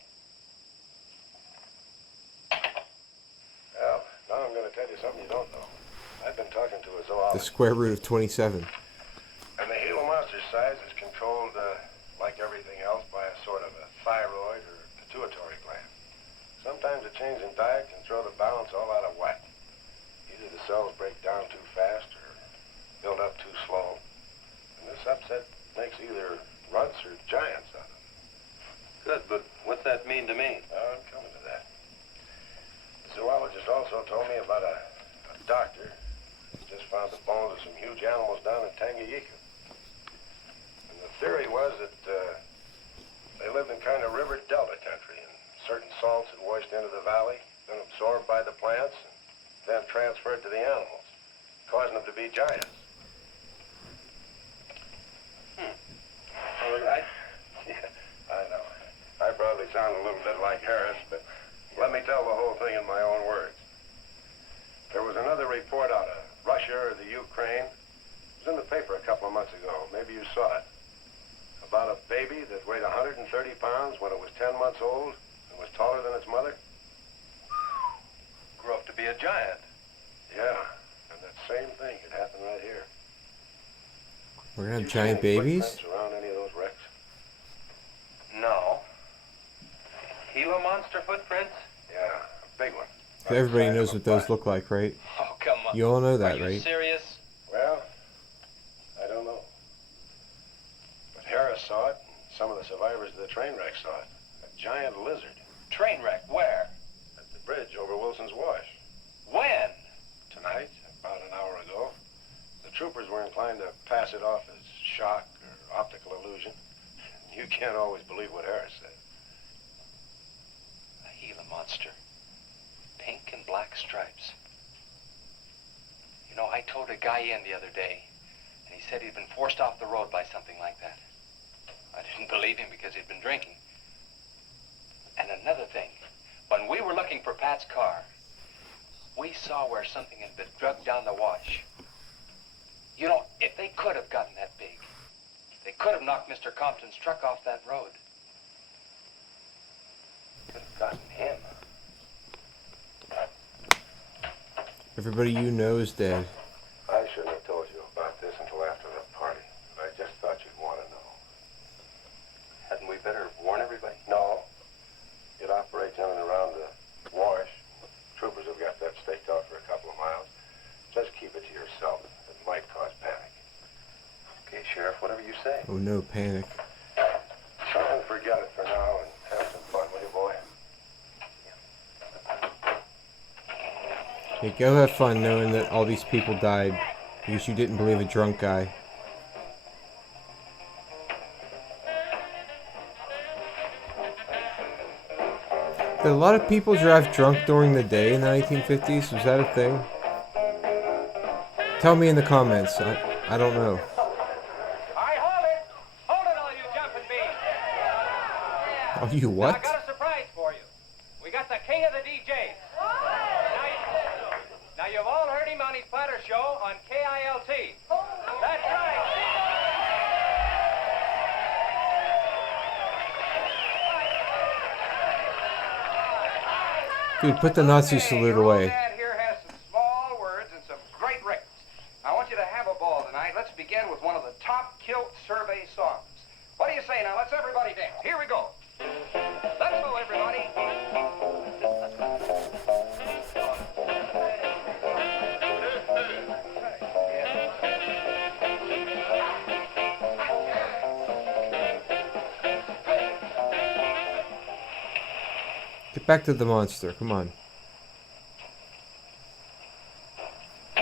Well, now I'm going to tell you something you don't know. I've been talking to a The zoologist. square root of 27. And the Gila Monster's size is controlled, like everything else, by a sort of a thyroid or pituitary gland. Sometimes a change in diet can throw the balance all out of whack. Either the cells break down too fast or build up too slow. And this upset makes either runts or giants out of them. Good, but what's that mean to me? I'm coming to that. The zoologist also told me about a doctor who just found the bones of some huge animals down in Tanganyika. And the theory was that lived in kind of river delta country, and certain salts had washed into the valley, been absorbed by the plants, and then transferred to the animals, causing them to be giants. All right. Yeah, I know. I probably sound a little bit like Harris, but let me tell the whole thing in my own words. There was another report out of Russia or the Ukraine. It was in the paper a couple of months ago. Maybe you saw it. About a baby that weighed 130 pounds when it was 10 months old and was taller than its mother. Grew up to be a giant. Yeah, and that same thing could happen right here. We're gonna have You see giant any babies? footprints around any of those wrecks? No. Gila Monster footprints? Yeah, a big one. So everybody About the knows size what of a those butt. look like, right? Oh, come on. You all know Are that, you right? serious? Well, I don't know. But Harris saw it, and some of the survivors of the train wreck saw it. A giant lizard Train wreck, where? at the bridge over Wilson's Wash. When? Tonight, about an hour ago. The troopers were inclined to pass it off as shock or optical illusion. You can't always believe what Harris said. A Gila Monster. Pink and black stripes. You know, I towed a guy in the other day, and he said he'd been forced off the road by something like that. I didn't believe him because he'd been drinking. And another thing, when we were looking for Pat's car, we saw where something had been drugged down the wash. You know, if they could have gotten that big, they could have knocked Mr. Compton's truck off that road. Could have gotten him. Everybody you know is dead. I shouldn't have told you about this until after the party, but I just thought you'd want to know. Hadn't we better warn everybody? No. It operates in and around the wash. Troopers have got that staked out for a couple of miles. Just keep it to yourself. It might cause panic. Okay, Sheriff, whatever you say. Oh no, panic. Well, forget it for now and have some fun, will you, boy? Okay, go have fun knowing that all these people died because you didn't believe a drunk guy. Did a lot of people drive drunk during the day in the 1950s? Was that a thing? Tell me in the comments. I don't know. Hi, hold it! Hold it, all you jumping beans! Oh, you I what? got a surprise for you. We got the king of the DJs. Now you've all heard him on his platter show on KILT. That's right. Dude, put the Nazi salute Your old away. dad here has some small words and some great records. I want you to have a ball tonight. Let's begin with one of the top kilt survey songs. What do you say now? Let's everybody dance. Here we go. Let's go, everybody. Get back to the monster. Come on.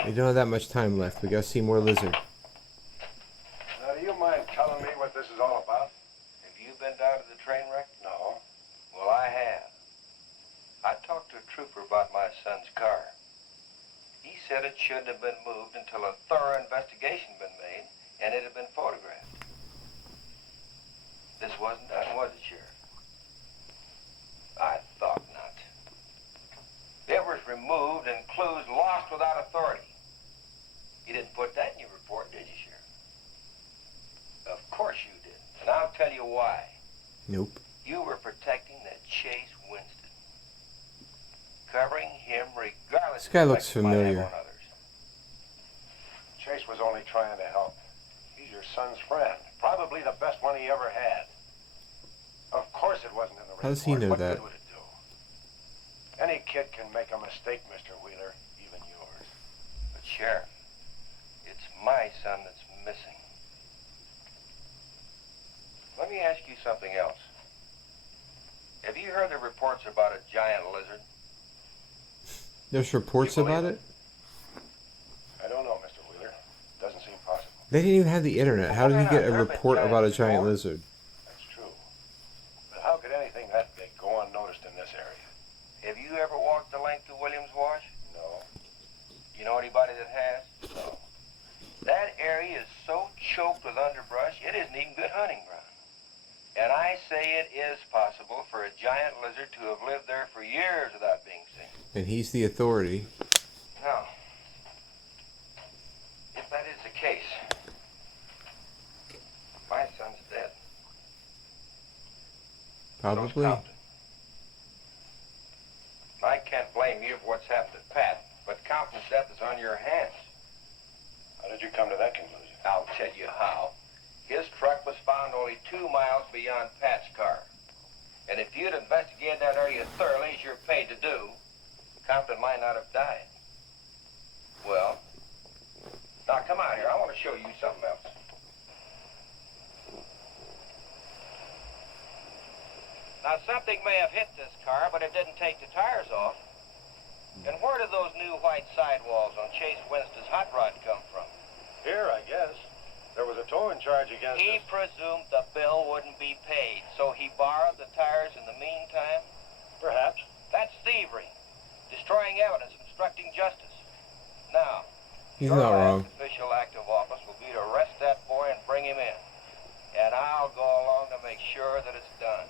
We don't have that much time left. We gotta see more lizard. Now, do you mind telling me what this is all about? Have you been down to the train wreck? No. Well, I have. I talked to a trooper about my son's car. He said it shouldn't have been moved until a thorough investigation had been made and it had been photographed. This wasn't done, was it, Sheriff? I thought not. It was removed and clues lost without authority. You didn't put that in your report, did you, Sheriff? Of course you did. And I'll tell you why. Nope. You were protecting that Chase Winston. Covering him regardless This guy of the looks effect he might have familiar. on others. Chase was only trying to help. He's your son's friend. Probably the best one he ever had. Of course it wasn't in the report. How does he know What that? good would it do? Any kid can make a mistake, Mr. Wheeler. Even yours. But Sheriff, it's my son that's missing. Let me ask you something else. Have you heard the reports about a giant lizard? There's reports You believe about it? it? I don't know, Mr. Wheeler. Doesn't seem possible. They didn't even have the internet. How did he get a There have been report about a giants giant before. lizard? That's true. isn't even good hunting ground. And I say it is possible for a giant lizard to have lived there for years without being seen. And he's the authority. Now, if that is the case, my son's dead. Probably. So's Compton. I can't blame you for what's happened to Pat, but Compton's death is on your hands. How did you come to that conclusion? I'll tell you how. His truck was found only 2 miles beyond Pat's car. And if you'd investigated that area thoroughly, as you're paid to do, Compton might not have died. Well, now come out here. I want to show you something else. Now, something may have hit this car, but it didn't take the tires off. And where did those new white sidewalls on Chase Winston's hot rod come from? Here, I guess. There was a towing charge against He us. presumed the bill wouldn't be paid, so he borrowed the tires in the meantime? Perhaps. That's thievery. Destroying evidence, obstructing justice. Now, He's your not last wrong. official act of office will be to arrest that boy and bring him in. And I'll go along to make sure that it's done.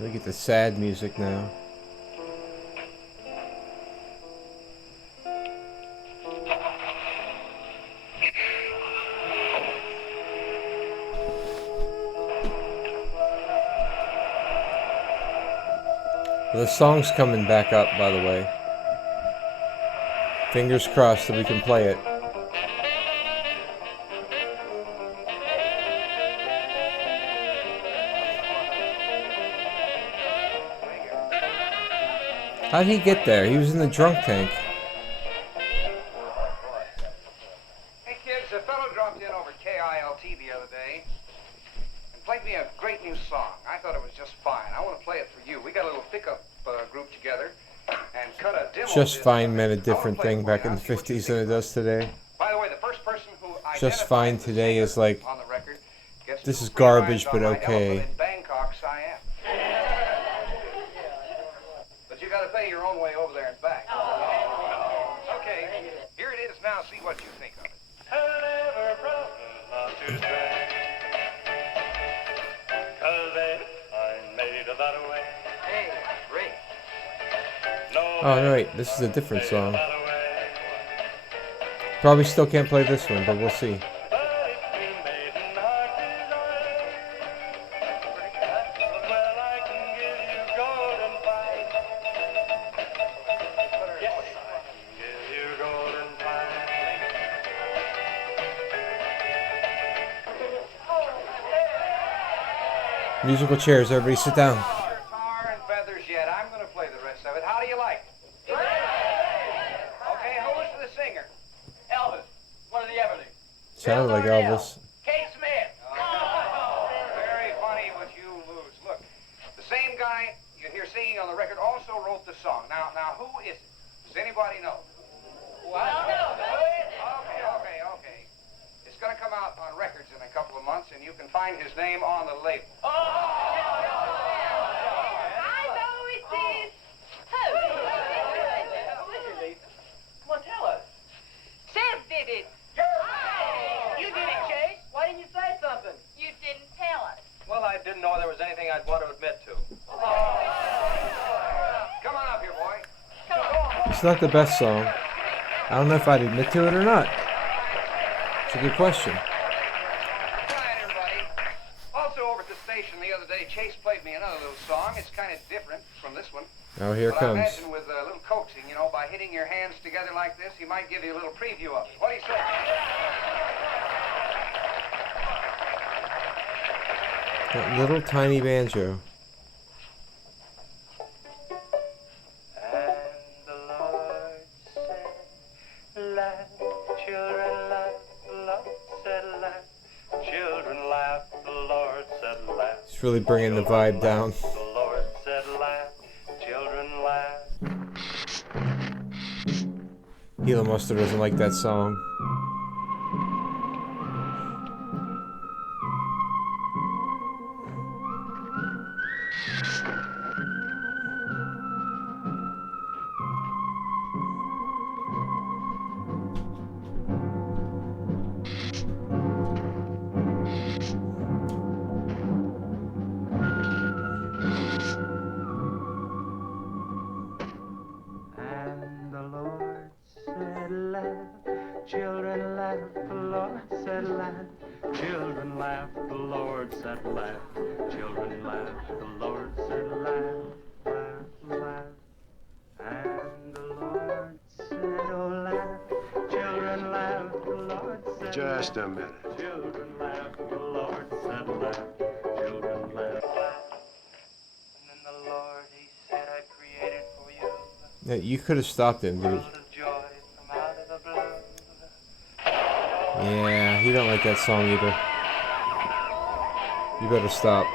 We get the sad music now. The song's coming back up, by the way. Fingers crossed that we can play it. How'd he get there? He was in the drunk tank. Hey kids, a fellow dropped in over KILT the other day and played me a great new song. I thought it was just fine. I want to play it for you. We got a little pickup group together and cut a demo. Just fine meant a different thing back in the 50s than it does today. By the way, the first person who Just fine today is like, on the record gets this is free rides garbage, on but my okay. elephant in Bangkok, Siam. But you got to pay your own way over there and back. Okay, here it is now. See what you think of it. Hey, great. Oh, no, wait, this is a different song. Probably still can't play this one, but we'll see. Musical chairs, everybody sit down. Tar and feathers yet. I'm going to play the rest of it. How do you like it? Okay, who's the singer? Elvis, one of the Everlys. Sounded like Elvis. Kate Smith. Very funny, but you lose. Look, the same guy you hear singing on the record also wrote the song. Now, who is it? Does anybody know? Okay. It's going to come out on records in a couple of months, and you can find his name on the label. I know it is. Come on, tell us. Chef did it. You did it, Chase. Why didn't you say something? You didn't tell us. Well, I didn't know there was anything I'd want to admit to. Come on up here, boy. It's not the best song. I don't know if I'd admit to it or not. It's a good question. Good night, everybody. Also, over at the station the other day, Chase played me another little song. It's kind of different from this one. Oh, here it But I comes. imagine with a little coaxing, by hitting your hands together like this, he might give you a little preview of it. What do you say? That little tiny banjo. And the Lord said, laugh, children, laugh, the Lord said, laugh, children, laugh, the Lord said, laugh. It's really bringing the vibe down. The Lord said, laugh, children, laugh. Gila Monster doesn't like that song. laugh, the Lord said laugh. Children laugh, the Lord said laugh. Children laugh, the Lord said laugh, laugh, laugh. And the Lord said, oh, laugh. Children laugh, the Lord said Just a laugh. minute. Children laugh, the Lord said laugh. Children laugh. And then the Lord, he said, I created for you Yeah, you could have stopped him, dude. world of joy from out of the blue. Yeah, he don't like that song either. You better stop.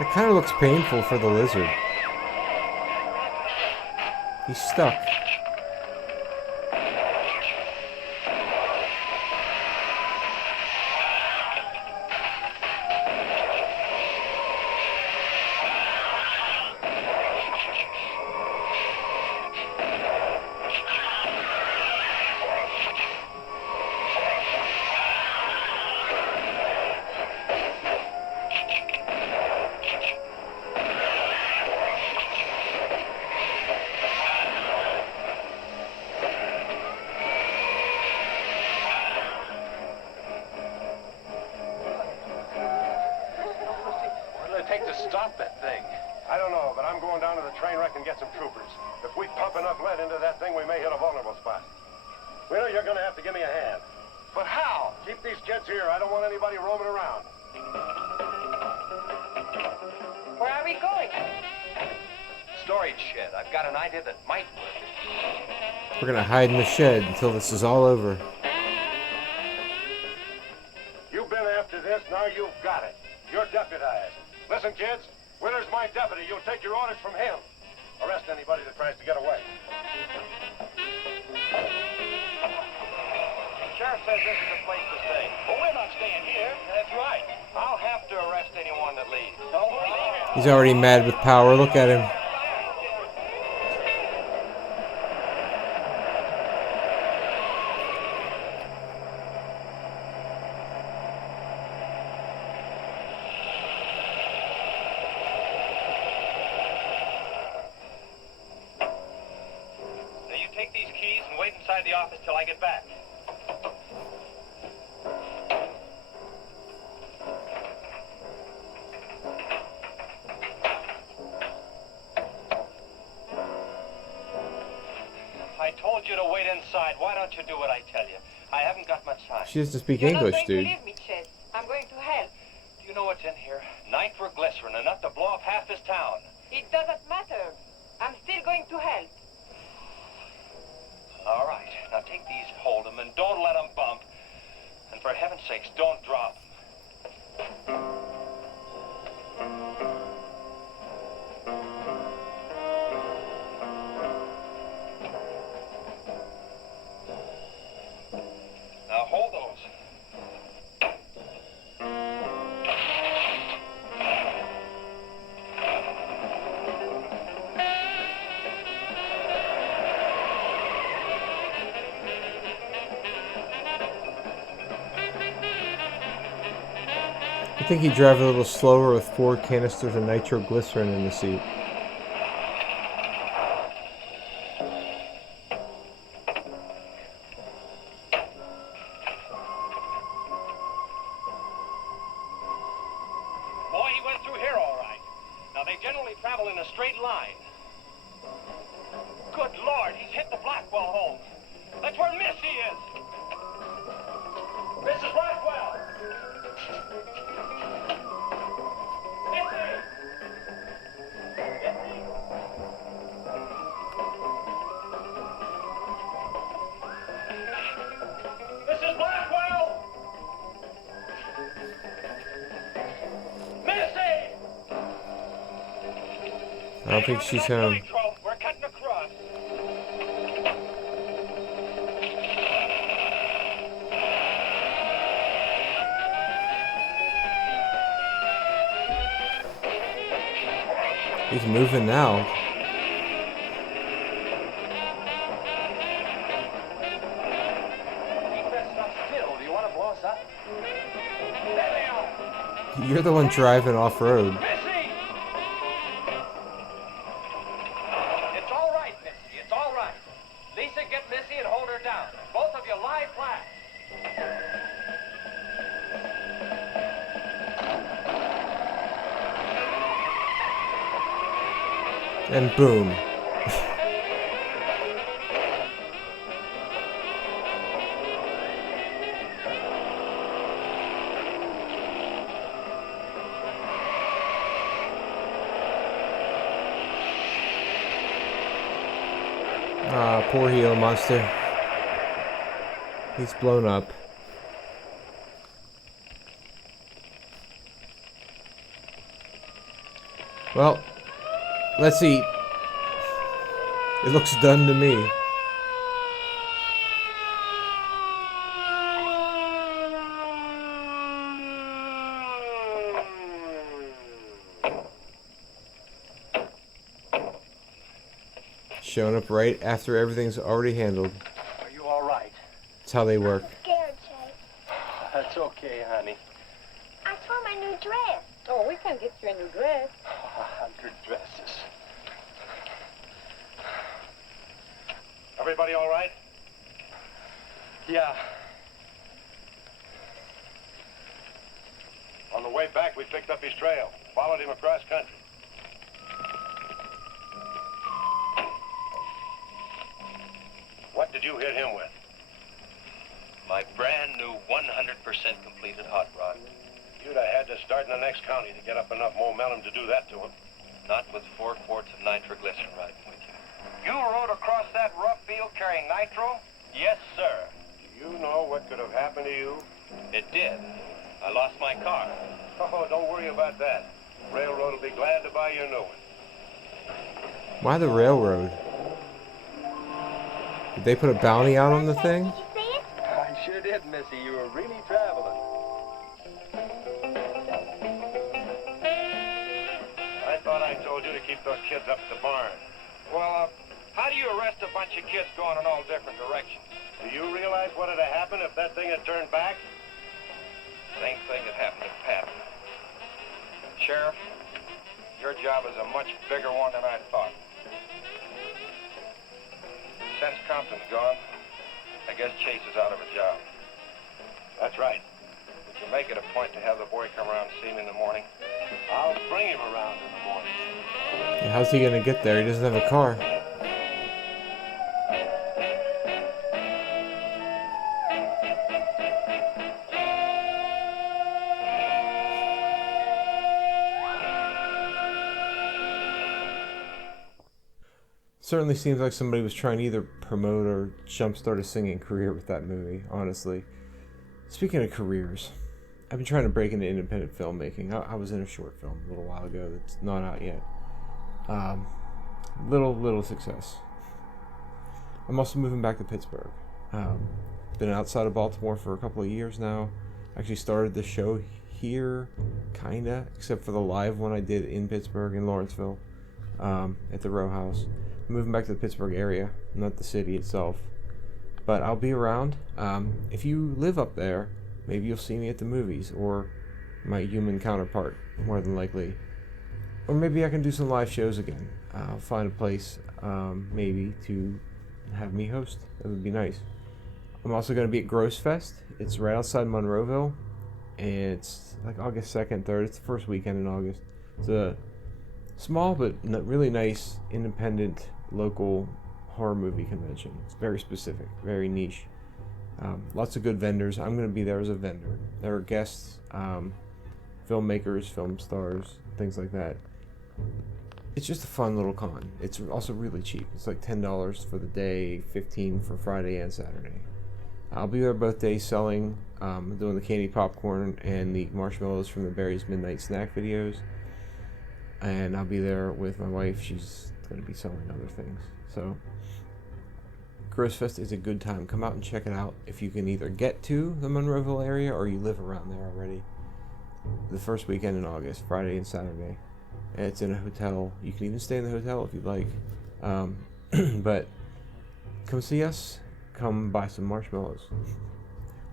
It kind of looks painful for the lizard. He's stuck. Take to stop that thing? I don't know, but I'm going down to the train wreck and get some troopers. If we pump enough lead into that thing, we may hit a vulnerable spot. Wheeler, you're going to have to give me a hand. But how? Keep these kids here. I don't want anybody roaming around. Where are we going? Storage shed. I've got an idea that might work. We're gonna hide in the shed until this is all over. You've been after this, now you've got it. You're deputized. Listen, kids, Wheeler's my deputy. You'll take your orders from him. Arrest anybody that tries to get away. The sheriff says this is a place to stay. But we're not staying here. That's right. I'll have to arrest anyone that leaves. No, He's already mad with power. Look at him. take these keys and wait inside the office till I get back. I told you to wait inside. Why don't you do what I tell you? I haven't got much time. She doesn't speak You're English, not going dude. to leave me, Chet. I'm going to help. Do you know what's in here? Nitroglycerin, enough to blow up half this town. It doesn't matter. I'm still going to help. All right. Now take these, hold them, and don't let them bump. And for heaven's sakes, don't drop them. Now hold those. I think he'd drive a little slower with 4 canisters of nitroglycerin in the seat. Boy, he went through here all right. Now, they generally travel in a straight line. Good Lord, he's hit the Blackwell home. That's where Missy is. Mrs. Blackwell! Missy! Mrs. Blackwell! Missy! I don't think she's home. Nitro, we're cutting across. He's moving now. You're the one driving off-road. Missy! It's all right, Missy. It's all right. Lisa, get Missy and hold her down. Both of you lie flat. And boom. Ah, poor Gila Monster. He's blown up. Well, let's see. It looks done to me. Showing up right after everything's already handled. Are you all right? That's how they work. I'm scared, Chase. That's okay, honey. I saw my new dress. Oh, we can get you a new dress. 100 dresses. Everybody all right? Yeah. On the way back, we picked up his trail. Followed him across country. What did you hit him with? My brand new 100% completed hot rod. You'd have had to start in the next county to get up enough momentum to do that to him. Not with 4 quarts of nitroglycerin riding with you. You rode across that rough field carrying nitro? Yes, sir. Do you know what could have happened to you? It did. I lost my car. Oh, don't worry about that. Railroad will be glad to buy you a new one. Why the railroad? Did they put a bounty out on the thing? Did you see it? I sure did, Missy. You were really traveling. I thought I told you to keep those kids up at the barn. Well, how do you arrest a bunch of kids going in all different directions? Do you realize what would have happened if that thing had turned back? Same thing that happened to Pat. Sheriff, your job is a much bigger one than I thought. Since Compton's gone, I guess Chase is out of a job. That's right. Would you make it a point to have the boy come around and see me in the morning? I'll bring him around in the morning. Yeah, how's he gonna get there? He doesn't have a car. Certainly seems like somebody was trying to either promote or jumpstart a singing career with that movie, honestly. Speaking of careers, I've been trying to break into independent filmmaking. I was in a short film a little while ago that's not out yet. Little success. I'm also moving back to Pittsburgh. Been outside of Baltimore for a couple of years now. Actually started the show here, kinda, except for the live one I did in Pittsburgh, in Lawrenceville, at the Row House. Moving back to the Pittsburgh area, not the city itself. But I'll be around. If you live up there, maybe you'll see me at the movies, or my human counterpart, more than likely. Or maybe I can do some live shows again. I'll find a place, maybe, to have me host. That would be nice. I'm also going to be at Gross Fest. It's right outside Monroeville. And it's like August 2nd, 3rd. It's the first weekend in August. It's a small but really nice, independent, local horror movie convention. It's very specific, very niche. Lots of good vendors. I'm going to be there as a vendor. There are guests, filmmakers, film stars, things like that. It's just a fun little con. It's also really cheap. It's like $10 for the day, $15 for Friday and Saturday. I'll be there both days selling, doing the candy popcorn and the marshmallows from the Barry's Midnight Snack videos. And I'll be there with my wife. She's going to be selling other things. So, Gross Fest is a good time. Come out and check it out if you can either get to the Monroeville area or you live around there already. The first weekend in August, Friday and Saturday. And it's in a hotel. You can even stay in the hotel if you'd like. But come see us. Come buy some marshmallows.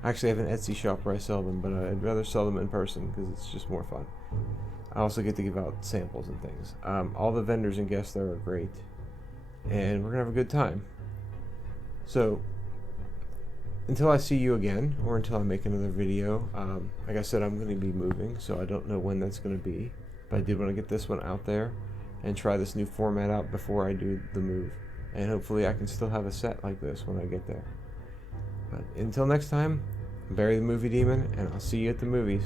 I actually have an Etsy shop where I sell them, but I'd rather sell them in person because it's just more fun. I also get to give out samples and things. All the vendors and guests there are great, and we're gonna have a good time. So until I see you again, or until I make another video, like I said, I'm going to be moving, so I don't know when that's going to be. But I did want to get this one out there and try this new format out before I do the move. And hopefully I can still have a set like this when I get there. But until next time, I'm Barry the Movie Demon, and I'll see you at the movies.